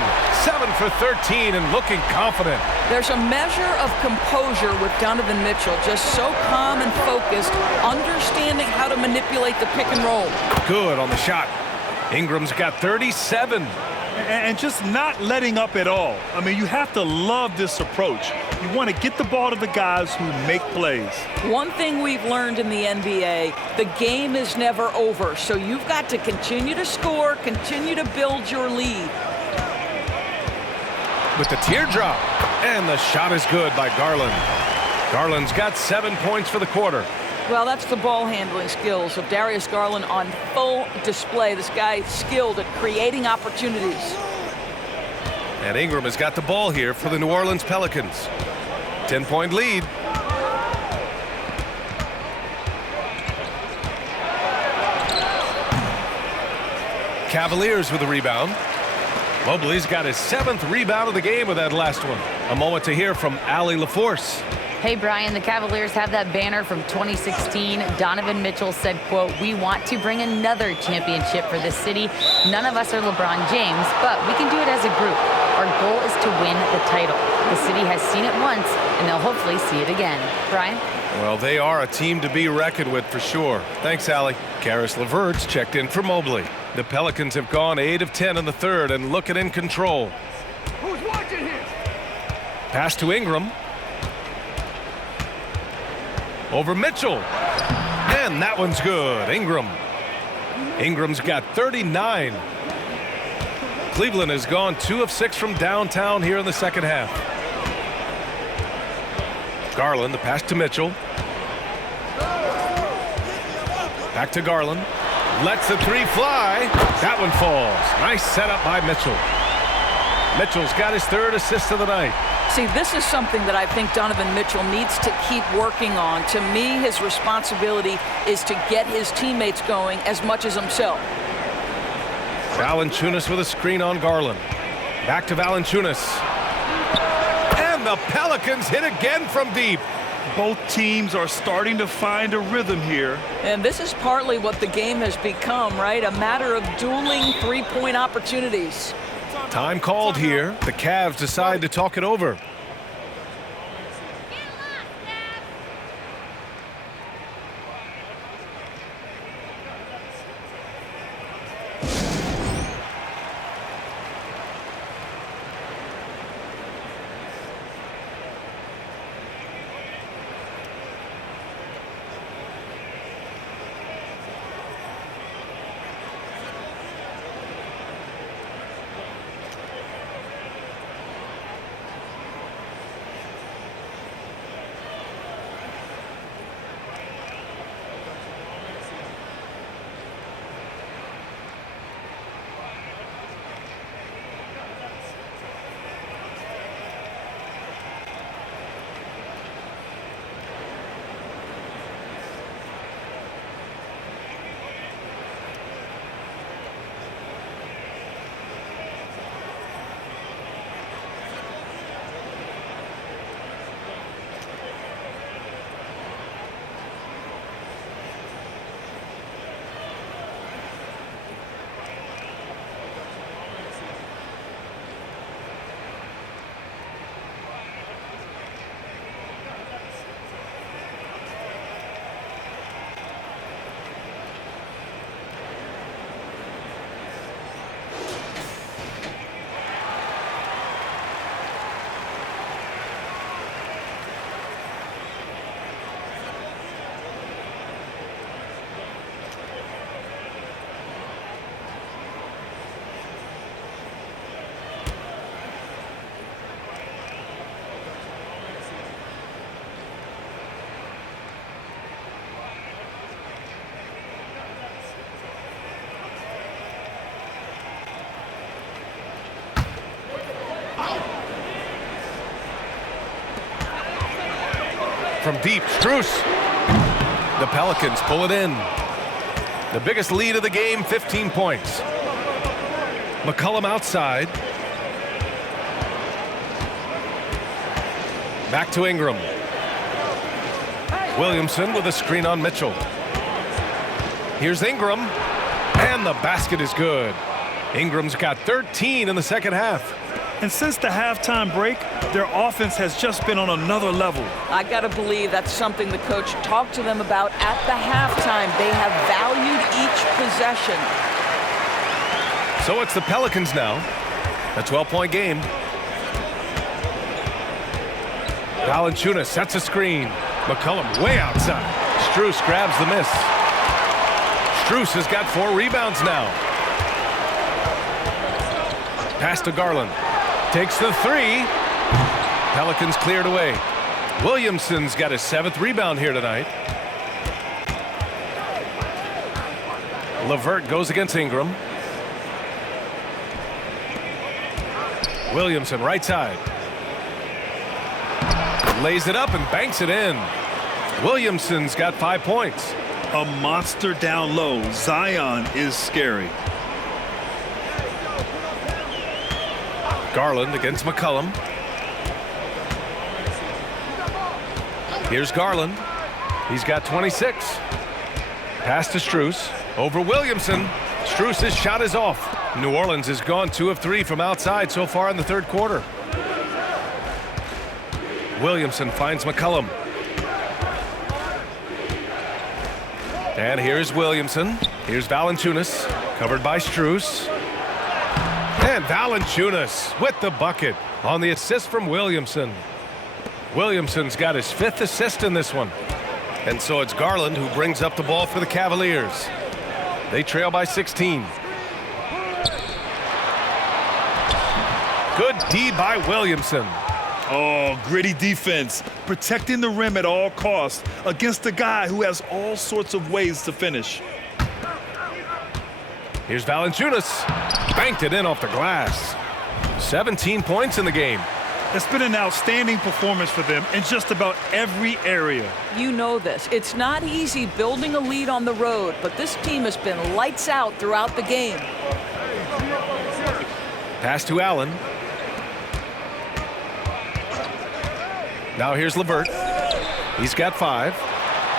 7 for 13 and looking confident. There's a measure of composure with Donovan Mitchell. Just so calm and focused, understanding how to manipulate the pick and roll. Good on the shot. Ingram's got 37. And just not letting up at all. I mean, you have to love this approach. You want to get the ball to the guys who make plays. One thing we've learned in the NBA, the game is never over. So you've got to continue to score, continue to build your lead. With the teardrop. And the shot is good by Garland. Garland's got 7 points for the quarter. Well, that's the ball handling skills of Darius Garland on full display. This guy skilled at creating opportunities. And Ingram has got the ball here for the New Orleans Pelicans. 10-point lead. Cavaliers with the rebound. Mobley's got his 7th rebound of the game with that last one. A moment to hear from Allie LaForce. Hey, Brian, the Cavaliers have that banner from 2016. Donovan Mitchell said, quote, "We want to bring another championship for this city. None of us are LeBron James, but we can do it as a group. Our goal is to win the title. The city has seen it once, and they'll hopefully see it again." Brian? Well, they are a team to be reckoned with for sure. Thanks, Allie. Karis LeVert's checked in for Mobley. The Pelicans have gone 8 of 10 in the third and looking in control. Who's watching here? Pass to Ingram. Over Mitchell. And that one's good. Ingram. Ingram's got 39. Cleveland has gone 2 of 6 from downtown here in the second half. Garland, the pass to Mitchell. Back to Garland. Lets the three fly. That one falls. Nice setup by Mitchell. Mitchell's got his 3rd assist of the night. See, this is something that I think Donovan Mitchell needs to keep working on. To me, his responsibility is to get his teammates going as much as himself. Valanciunas with a screen on Garland. Back to Valanciunas. And the Pelicans hit again from deep. Both teams are starting to find a rhythm here. And this is partly what the game has become, right? A matter of dueling three-point opportunities. Time called here. The Cavs decide to talk it over. from deep. Strus. The Pelicans pull it in. The biggest lead of the game, 15 points. McCollum outside. Back to Ingram. Williamson with a screen on Mitchell. Here's Ingram. And the basket is good. Ingram's got 13 in the second half. And since the halftime break, their offense has just been on another level. I got to believe that's something the coach talked to them about at the halftime. They have valued each possession. So it's the Pelicans now. A 12-point game. Valanciunas sets a screen. McCollum way outside. Strus grabs the miss. Strus has got 4 rebounds now. Pass to Garland. Takes the 3. Pelicans cleared away. Williamson's got his 7th rebound here tonight. LeVert goes against Ingram. Williamson right side. Lays it up and banks it in. Williamson's got 5 points. A monster down low. Zion is scary. Garland against McCollum. Here's Garland. He's got 26. Pass to Strus. Over Williamson. Strus' shot is off. New Orleans has gone 2 of 3 from outside so far in the third quarter. Williamson finds McCollum. And here's Williamson. Here's Valanciunas. Covered by Strus. And Valanciunas with the bucket on the assist from Williamson. Williamson's got his 5th assist in this one. And so it's Garland who brings up the ball for the Cavaliers. They trail by 16. Good D by Williamson. Oh, gritty defense. Protecting the rim at all costs against a guy who has all sorts of ways to finish. Here's Valanciunas. Banked it in off the glass. 17 points in the game. It's been an outstanding performance for them in just about every area. You know this. It's not easy building a lead on the road, but this team has been lights out throughout the game. Pass to Allen. Now here's LeVert. He's got 5.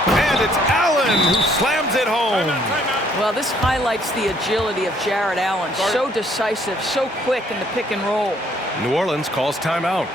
And it's Allen who slams it home. Well, this highlights the agility of Jared Allen. So decisive, so quick in the pick and roll. New Orleans calls timeout.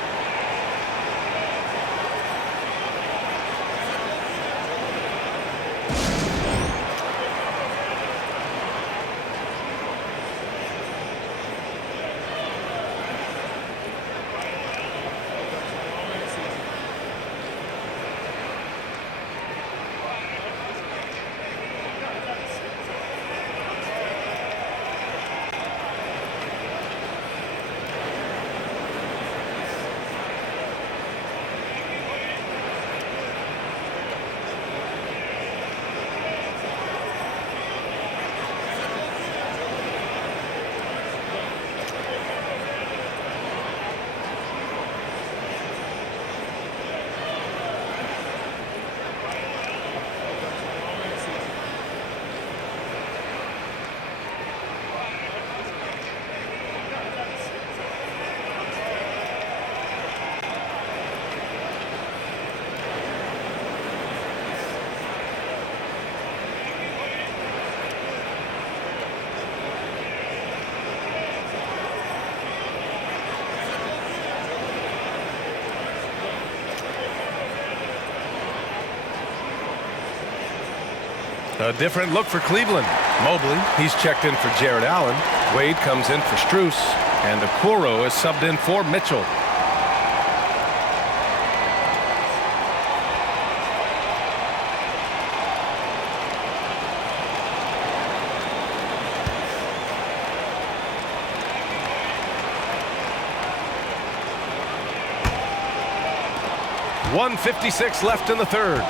A different look for Cleveland. Mobley, he's checked in for Jared Allen. Wade comes in for Strus. And Okoro is subbed in for Mitchell. .156 left in the third.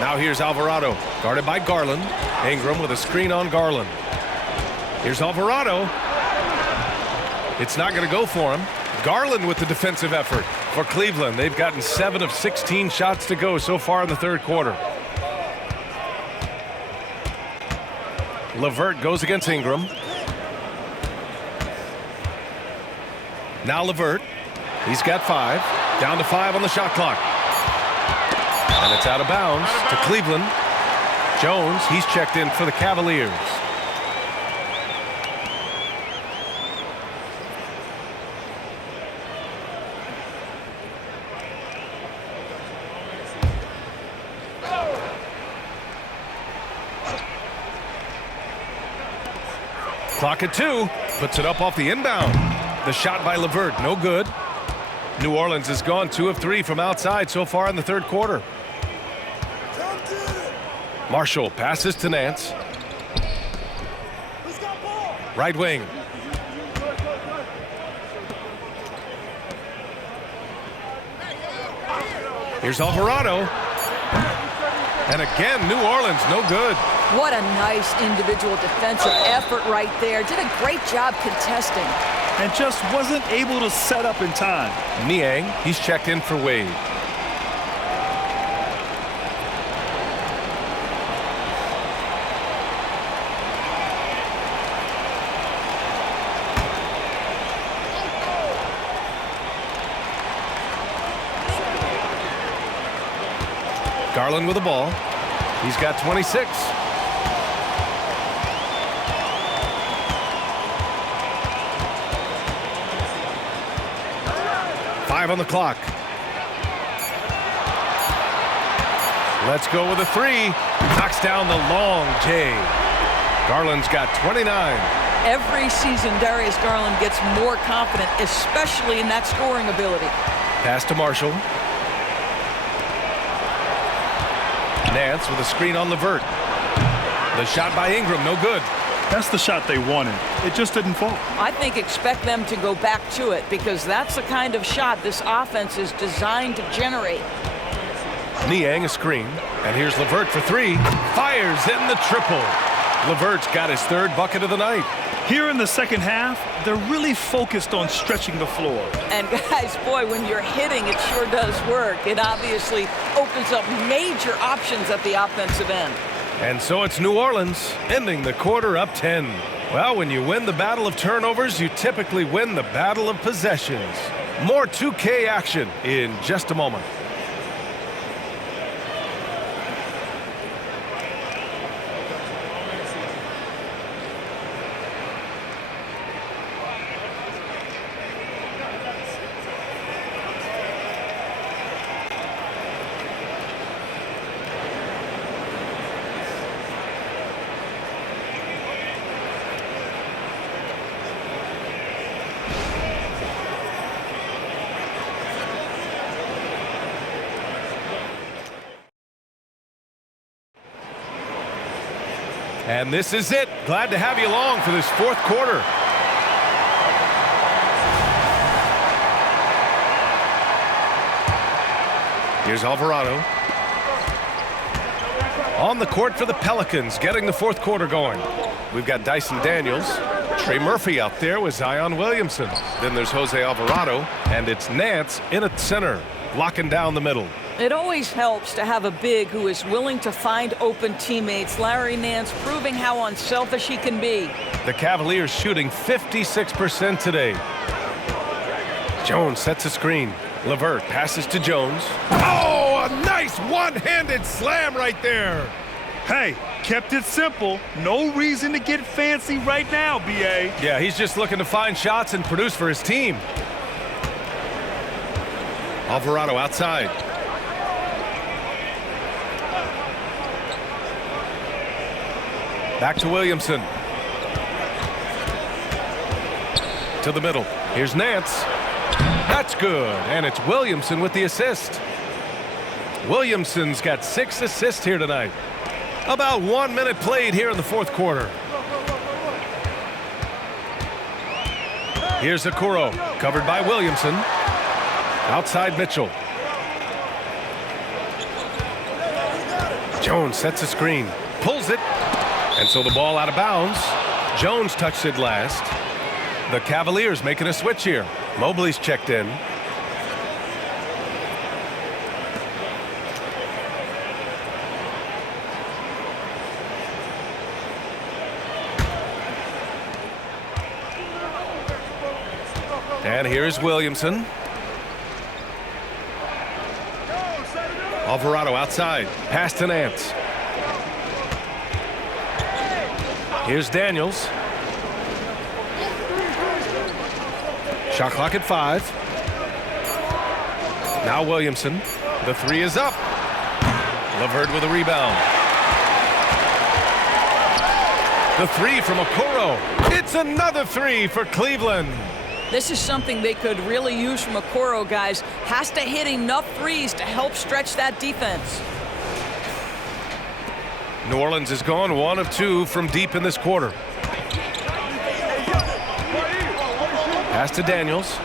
Now here's Alvarado, guarded by Garland. Ingram with a screen on Garland. Here's Alvarado. It's not going to go for him. Garland with the defensive effort. For Cleveland, they've gotten 7 of 16 shots to go so far in the third quarter. LeVert goes against Ingram. Now LeVert. He's got 5. Down to 5 on the shot clock. And it's out of bounds to Cleveland. Jones, he's checked in for the Cavaliers. Clock at 2. Puts it up off the inbound. The shot by LeVert, no good. New Orleans has gone 2 of 3 from outside so far in the third quarter. Marshall passes to Nance. Right wing. Here's Alvarado. And again, New Orleans, no good. What a nice individual defensive effort right there. Did a great job contesting. And just wasn't able to set up in time. Niang, he's checked in for Wade. Garland with the ball. He's got 26. On the clock. Let's go with a 3. Knocks down the long J. Garland's got 29. Every season, Darius Garland gets more confident, especially in that scoring ability. Pass to Marshall. Nance with a screen on LeVert. The shot by Ingram, no good. That's the shot they wanted. It just didn't fall. I think expect them to go back to it because that's the kind of shot this offense is designed to generate. Niang a screen. And here's LeVert for 3. Fires in the triple. LeVert's got his 3rd bucket of the night. Here in the second half, they're really focused on stretching the floor. And guys, boy, when you're hitting, it sure does work. It obviously opens up major options at the offensive end. And so it's New Orleans ending the quarter up 10. Well, when you win the battle of turnovers, you typically win the battle of possessions. More 2K action in just a moment. And this is it. Glad to have you along for this 4th quarter. Here's Alvarado. On the court for the Pelicans, getting the 4th quarter going. We've got Dyson Daniels. Trey Murphy out there with Zion Williamson. Then there's Jose Alvarado. And it's Nance in at center, locking down the middle. It always helps to have a big who is willing to find open teammates. Larry Nance proving how unselfish he can be. The Cavaliers shooting 56% today. Jones sets a screen. LeVert passes to Jones. Oh, a nice one-handed slam right there. Hey, kept it simple. No reason to get fancy right now, B.A. Yeah, he's just looking to find shots and produce for his team. Alvarado outside. Back to Williamson. To the middle. Here's Nance. That's good. And it's Williamson with the assist. Williamson's got 6 assists here tonight. About 1 minute played here in the 4th quarter. Here's Okoro, covered by Williamson. Outside Mitchell. Jones sets a screen. Pulls it. And so the ball out of bounds. Jones touched it last. The Cavaliers making a switch here. Mobley's checked in. And here's Williamson. Alvarado outside. Pass to Nance. Here's Daniels. Shot clock at 5. Now Williamson. The 3 is up. LeVert with a rebound. The 3 from Okoro. It's another 3 for Cleveland. This is something they could really use from Okoro, guys. Has to hit enough threes to help stretch that defense. New Orleans has gone 1 of 2 from deep in this quarter. Pass to Daniels.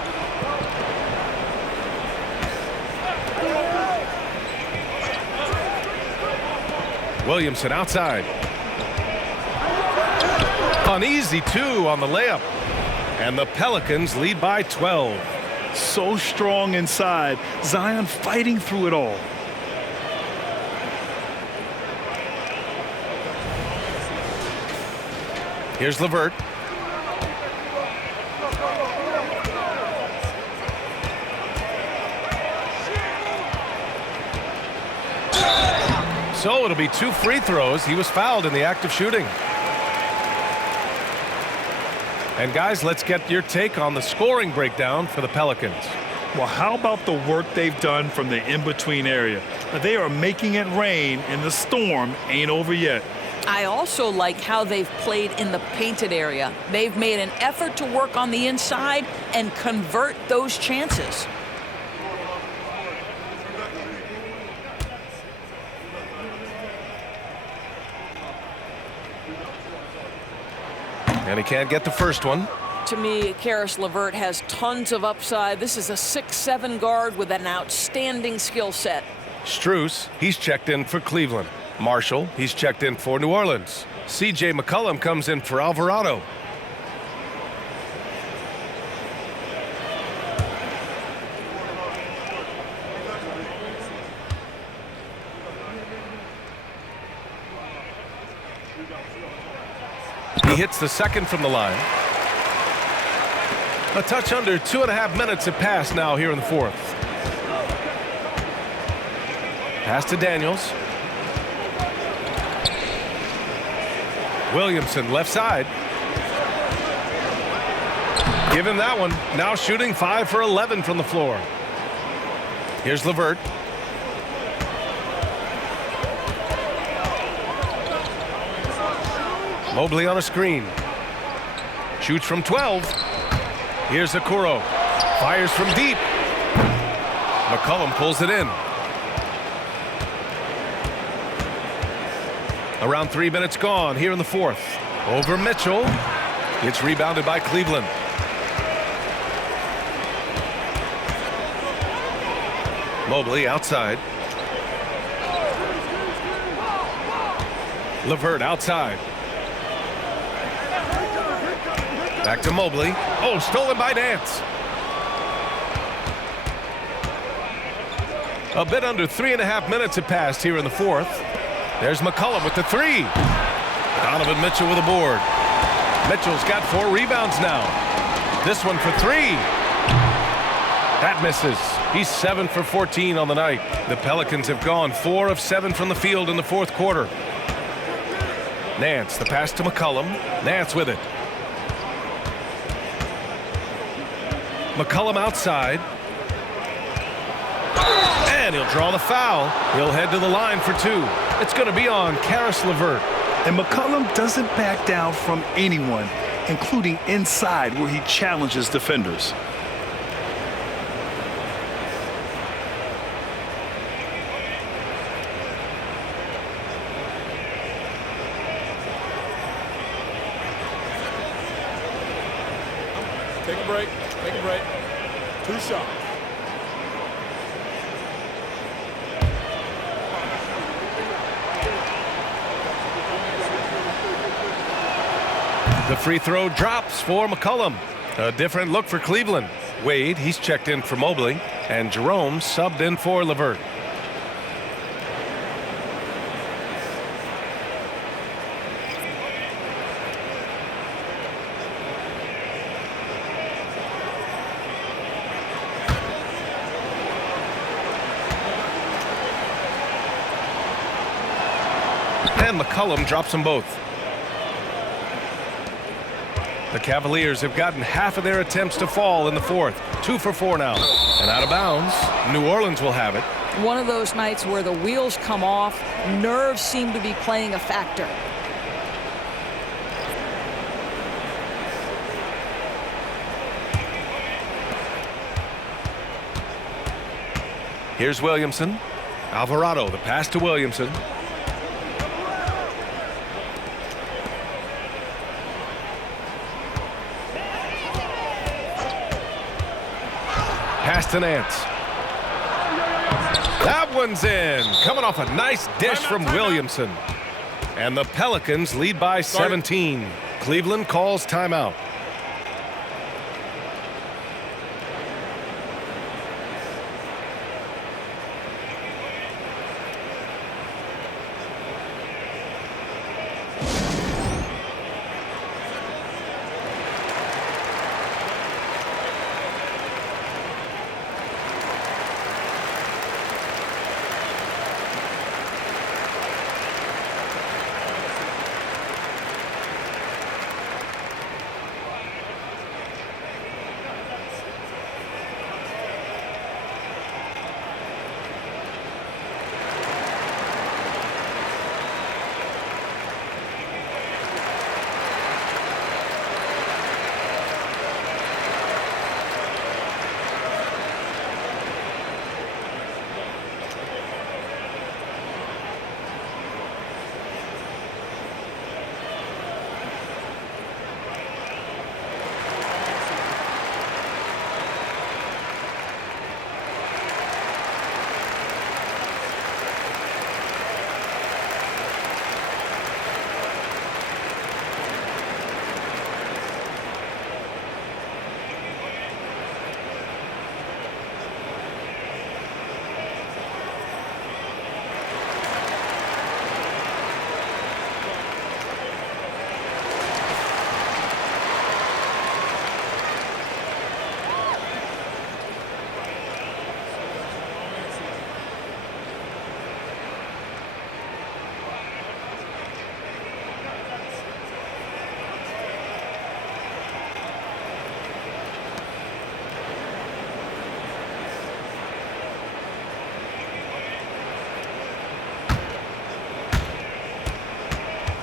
Williamson outside. An easy 2 on the layup. And the Pelicans lead by 12. So strong inside. Zion fighting through it all. Here's LeVert. So it'll be 2 free throws. He was fouled in the act of shooting. And guys, let's get your take on the scoring breakdown for the Pelicans. Well, how about the work they've done from the in-between area? They are making it rain, and the storm ain't over yet. I also like how they've played in the painted area. They've made an effort to work on the inside and convert those chances. And he can't get the first one. To me, Karis LeVert has tons of upside. This is a 6'7" guard with an outstanding skill set. Strus, he's checked in for Cleveland. Marshall, he's checked in for New Orleans. C.J. McCollum comes in for Alvarado. He hits the second from the line. A touch under 2.5 minutes have passed now here in the fourth. Pass to Daniels. Williamson left side. Give him that one. Now shooting 5 for 11 from the floor. Here's LeVert. Mobley on a screen. Shoots from 12. Here's Okoro. Fires from deep. McCollum pulls it in. Around 3 minutes gone here in the fourth. Over Mitchell. It's rebounded by Cleveland. Mobley outside. LeVert outside. Back to Mobley. Oh, stolen by Nance. A bit under 3.5 minutes have passed here in the fourth. There's McCollum with the 3. Donovan Mitchell with a board. Mitchell's got 4 rebounds now. This one for 3. That misses. He's 7 for 14 on the night. The Pelicans have gone 4 of 7 from the field in the fourth quarter. Nance, the pass to McCollum. Nance with it. McCollum outside. And he'll draw the foul. He'll head to the line for 2. It's going to be on Karis LeVert. And McCollum doesn't back down from anyone, including inside where he challenges defenders. Take a break. Take a break. 2 shots. The free throw drops for McCollum. A different look for Cleveland. Wade, he's checked in for Mobley. And Jerome subbed in for LeVert. And McCollum drops them both. The Cavaliers have gotten half of their attempts to fall in the fourth. 2 for 4 now. And out of bounds, New Orleans will have it. One of those nights where the wheels come off, nerves seem to be playing a factor. Here's Williamson. Alvarado, the pass to Williamson. Pass to Nance. That one's in. Coming off a nice dish from Williamson. And the Pelicans lead by 17. Cleveland calls timeout.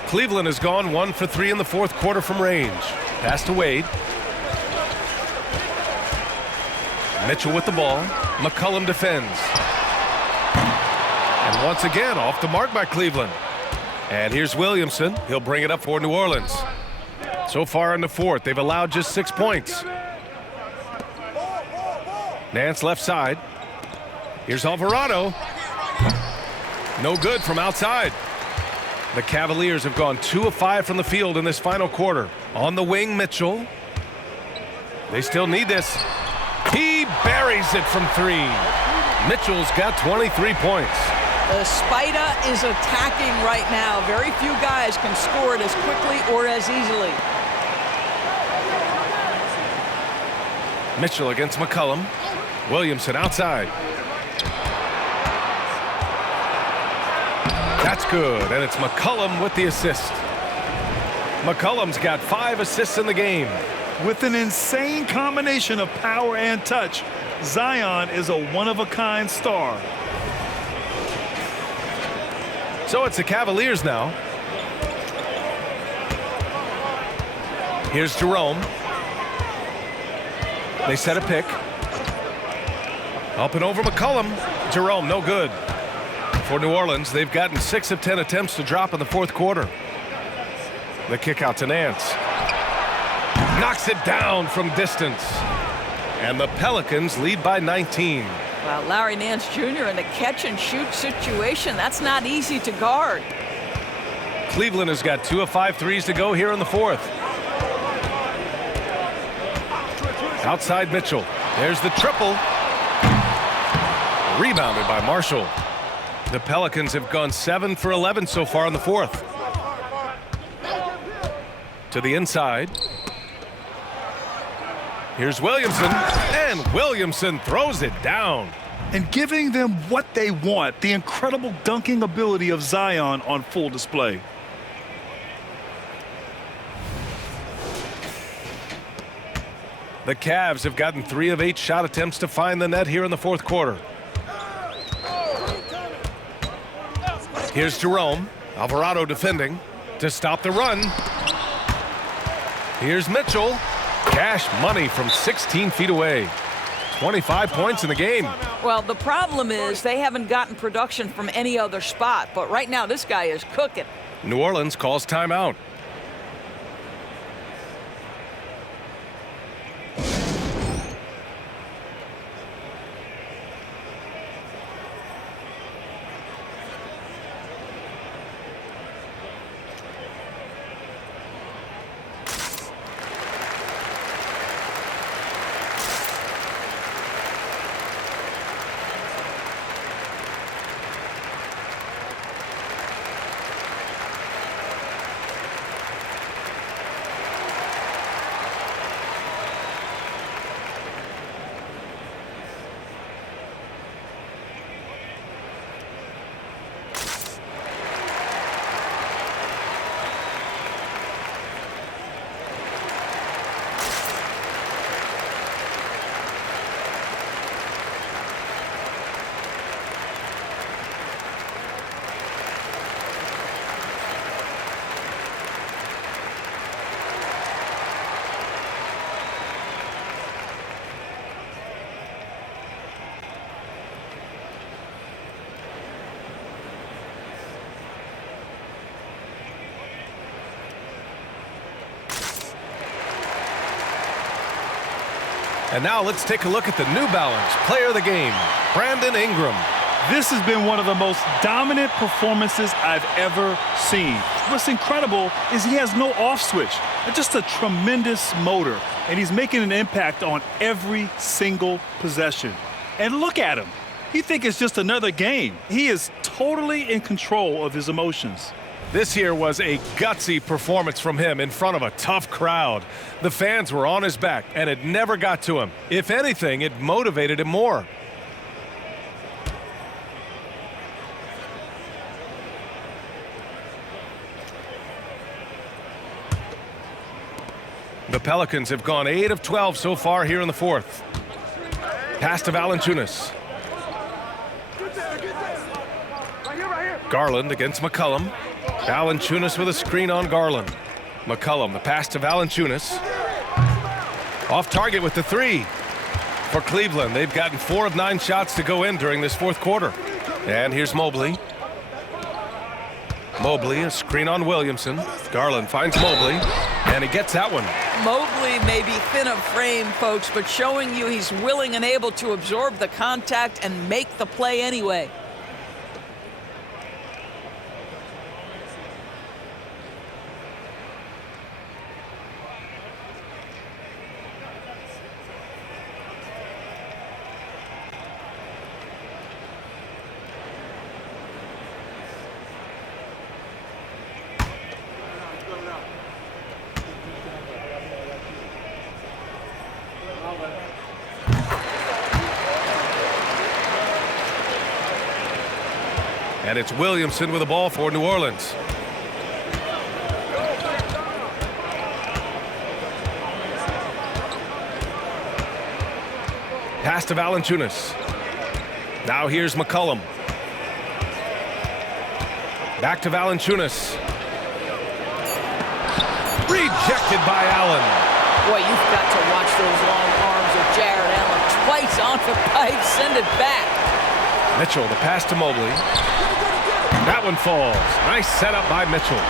Cleveland has gone 1 for 3 in the fourth quarter from range. Pass to Wade. Mitchell with the ball. McCollum defends. And once again, off the mark by Cleveland. And here's Williamson. He'll bring it up for New Orleans. So far in the fourth, they've allowed just 6 points. Nance left side. Here's Alvarado. No good from outside. The Cavaliers have gone 2 of 5 from the field in this final quarter. On the wing, Mitchell. They still need this. He buries it from 3. Mitchell's got 23 points. The Spider is attacking right now. Very few guys can score it as quickly or as easily. Mitchell against McCollum. Williamson outside. That's good, and it's McCollum with the assist. McCollum's got 5 assists in the game. With an insane combination of power and touch, Zion is a one-of-a-kind star. So it's the Cavaliers now. Here's Jerome. They set a pick. Up and over McCollum. Jerome, no good. For New Orleans, they've gotten 6 of 10 attempts to drop in the fourth quarter. The kick out to Nance. Knocks it down from distance. And the Pelicans lead by 19. Well, Larry Nance Jr. in a catch-and-shoot situation. That's not easy to guard. Cleveland has got 2 of 5 threes to go here in the fourth. Outside Mitchell. There's the triple. Rebounded by Marshall. The Pelicans have gone 7 for 11 so far in the fourth. To the inside. Here's Williamson, and Williamson throws it down. and giving them what they want, the incredible dunking ability of Zion on full display. The Cavs have gotten 3 of 8 shot attempts to find the net here in the fourth quarter. Here's Jerome. Alvarado defending to stop the run. Here's Mitchell. Cash money from 16 feet away. 25 points in the game. Well, the problem is they haven't gotten production from any other spot, but right now this guy is cooking. New Orleans calls timeout. And now let's take a look at the New Balance player of the game, Brandon Ingram. This has been one of the most dominant performances I've ever seen. What's incredible is he has no off switch, just a tremendous motor, and he's making an impact on every single possession. And look at him. He thinks it's just another game. He is totally in control of his emotions. This here was a gutsy performance from him in front of a tough crowd. The fans were on his back, and it never got to him. If anything, it motivated him more. The Pelicans have gone 8 of 12 so far here in the fourth. Pass to Valanciunas. Garland against McCollum. Valanciunas with a screen on Garland. McCollum, the pass to Valanciunas. Off target with the 3. For Cleveland, they've gotten 4 of 9 shots to go in during this fourth quarter. And here's Mobley. Mobley, a screen on Williamson. Garland finds Mobley, and he gets that one. Mobley may be thin of frame, folks, but showing you he's willing and able to absorb the contact and make the play anyway. And it's Williamson with the ball for New Orleans. Pass to Valanciunas. Now here's McCollum. Back to Valanciunas. Rejected by Allen. Boy, you've got to watch those long arms of Jared Allen. Twice on the pipe, send it back. Mitchell, the pass to Mobley. That one falls. Nice setup by Mitchell.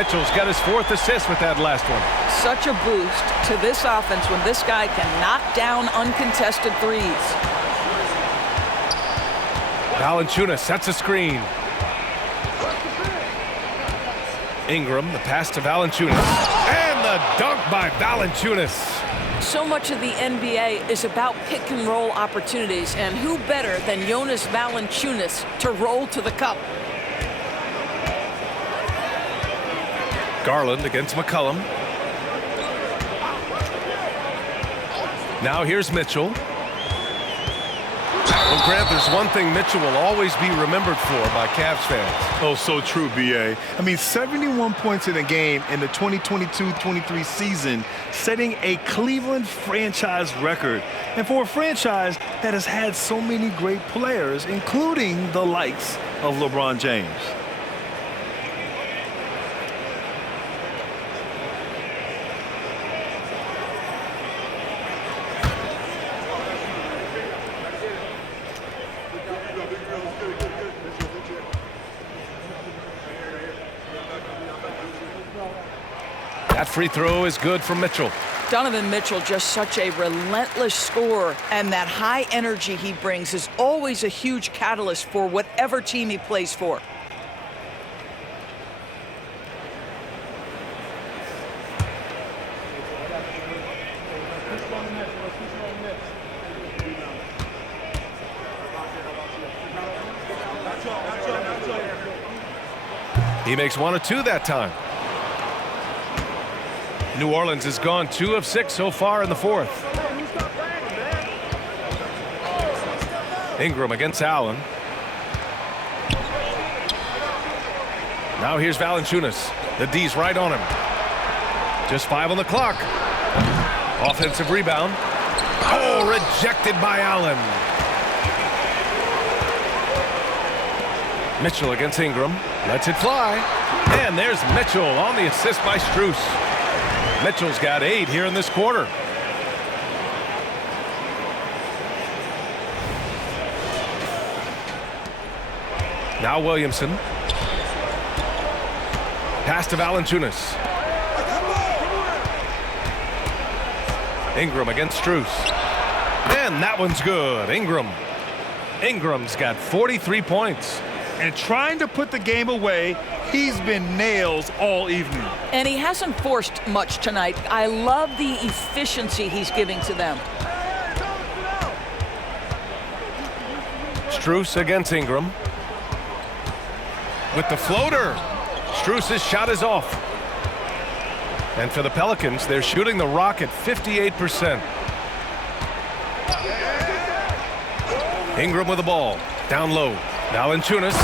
Mitchell's got his 4th assist with that last one. Such a boost to this offense when this guy can knock down uncontested threes. Valanciunas sets a screen. Ingram, the pass to Valanciunas. And the dunk by Valanciunas. So much of the NBA is about pick and roll opportunities, and who better than Jonas Valanciunas to roll to the cup? Garland against McCollum. Now here's Mitchell. Well, Grant, there's one thing Mitchell will always be remembered for by Cavs fans. Oh, so true, B.A. I mean, 71 points in a game in the 2022-23 season, setting a Cleveland franchise record. And for a franchise that has had so many great players, including the likes of LeBron James. That free throw is good for Mitchell. Donovan Mitchell, just such a relentless scorer, and that high energy he brings is always a huge catalyst for whatever team he plays for. He makes 1 of 2 that time. New Orleans has gone 2 of 6 so far in the fourth. Ingram against Allen. Now here's Valanciunas. The D's right on him. Just 5 on the clock. Offensive rebound. Oh, rejected by Allen. Mitchell against Ingram. Lets it fly. And there's Mitchell on the assist by Strus. Mitchell's got 8 here in this quarter. Now Williamson. Pass to Valanciunas. Ingram against Strus. And that one's good. Ingram's got 43 points. And trying to put the game away, he's been nails all evening. And he hasn't forced much tonight. I love the efficiency he's giving to them. Strus against Ingram. With the floater. Strus's shot is off. And for the Pelicans, they're shooting the rock at 58%. Ingram with the ball. Down low. Valanciunas.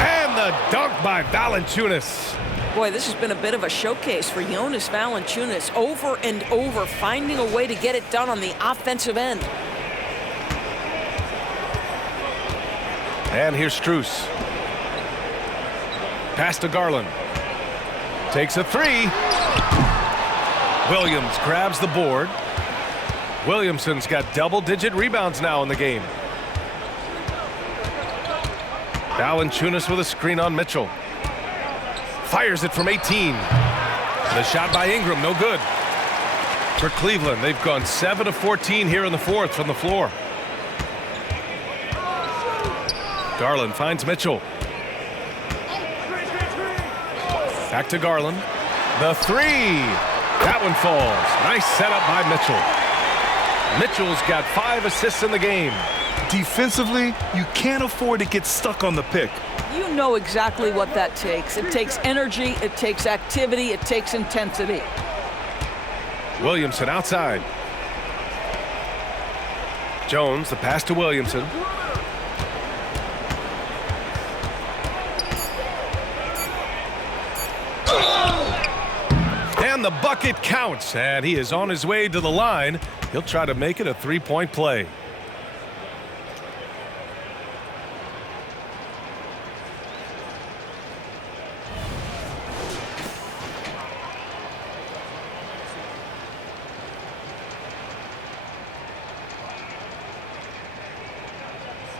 And the dunk by Valanciunas. Boy, this has been a bit of a showcase for Jonas Valanciunas, over and over, finding a way to get it done on the offensive end. And here's Strus. Pass to Garland. Takes a 3. Williams grabs the board. Williamson's got double-digit rebounds now in the game. Valanciunas with a screen on Mitchell. Fires it from 18. The shot by Ingram, no good. For Cleveland, they've gone 7 of 14 here in the fourth from the floor. Garland finds Mitchell. Back to Garland. The 3. That one falls. Nice setup by Mitchell. Mitchell's got 5 assists in the game. Defensively, you can't afford to get stuck on the pick. You know exactly what that takes. It takes energy, it takes activity, it takes intensity. Williamson outside. Jones, the pass to Williamson. And the bucket counts, and he is on his way to the line. He'll try to make it a 3-point play.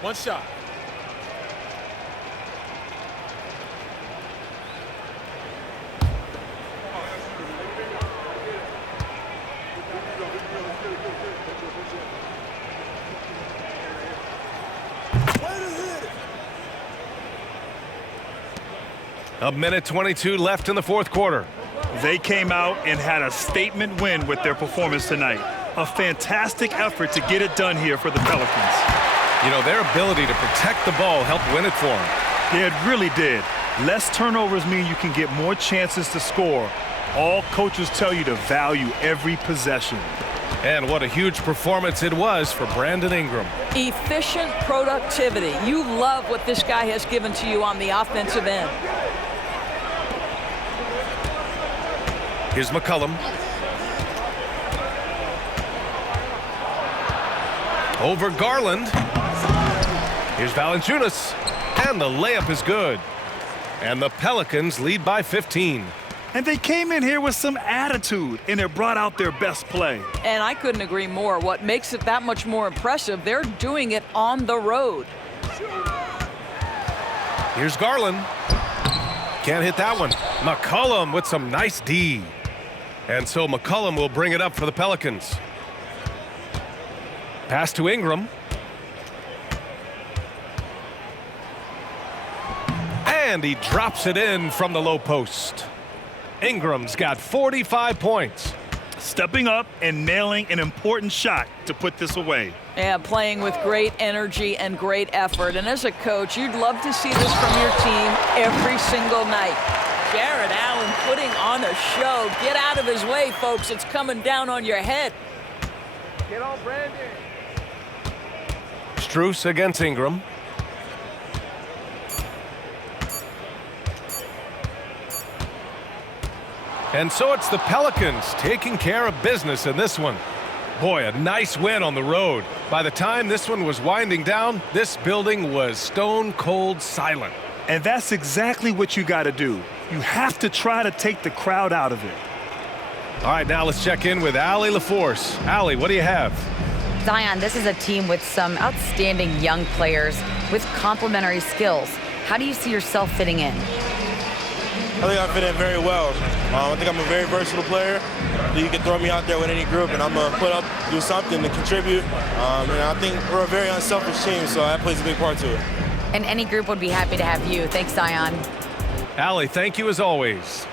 One shot. A minute 22 left in the fourth quarter. They came out and had a statement win with their performance tonight. A fantastic effort to get it done here for the Pelicans. You know, their ability to protect the ball helped win it for them. Yeah, it really did. Less turnovers mean you can get more chances to score. All coaches tell you to value every possession. And what a huge performance it was for Brandon Ingram. Efficient productivity. You love what this guy has given to you on the offensive end. Here's McCollum. Over Garland. Here's Valanciunas. And the layup is good. And the Pelicans lead by 15. And they came in here with some attitude, and it brought out their best play. And I couldn't agree more. What makes it that much more impressive, they're doing it on the road. Here's Garland. Can't hit that one. McCollum with some nice D. And so McCollum will bring it up for the Pelicans. Pass to Ingram. And he drops it in from the low post. Ingram's got 45 points. Stepping up and nailing an important shot to put this away. Yeah, playing with great energy and great effort. And as a coach, you'd love to see this from your team every single night. Jared Allen putting on a show. Get out of his way, folks. It's coming down on your head. Get on, Brandon. Strus against Ingram. And so it's the Pelicans taking care of business in this one. Boy, a nice win on the road. By the time this one was winding down, this building was stone cold silent. And that's exactly what you got to do. You have to try to take the crowd out of it. All right, now let's check in with Allie LaForce. Allie, what do you have? Zion, this is a team with some outstanding young players with complementary skills. How do you see yourself fitting in? I think I fit in very well. I think I'm a very versatile player. You can throw me out there with any group, and I'm going to put up, do something to contribute. And I think we're a very unselfish team, so that plays a big part to it. And any group would be happy to have you. Thanks, Zion. Allie, thank you as always.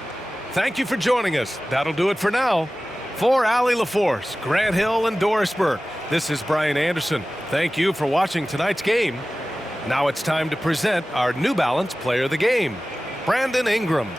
Thank you for joining us. That'll do it for now. For Allie LaForce, Grant Hill, and Doris Burke, this is Brian Anderson. Thank you for watching tonight's game. Now it's time to present our New Balance Player of the Game, Brandon Ingram.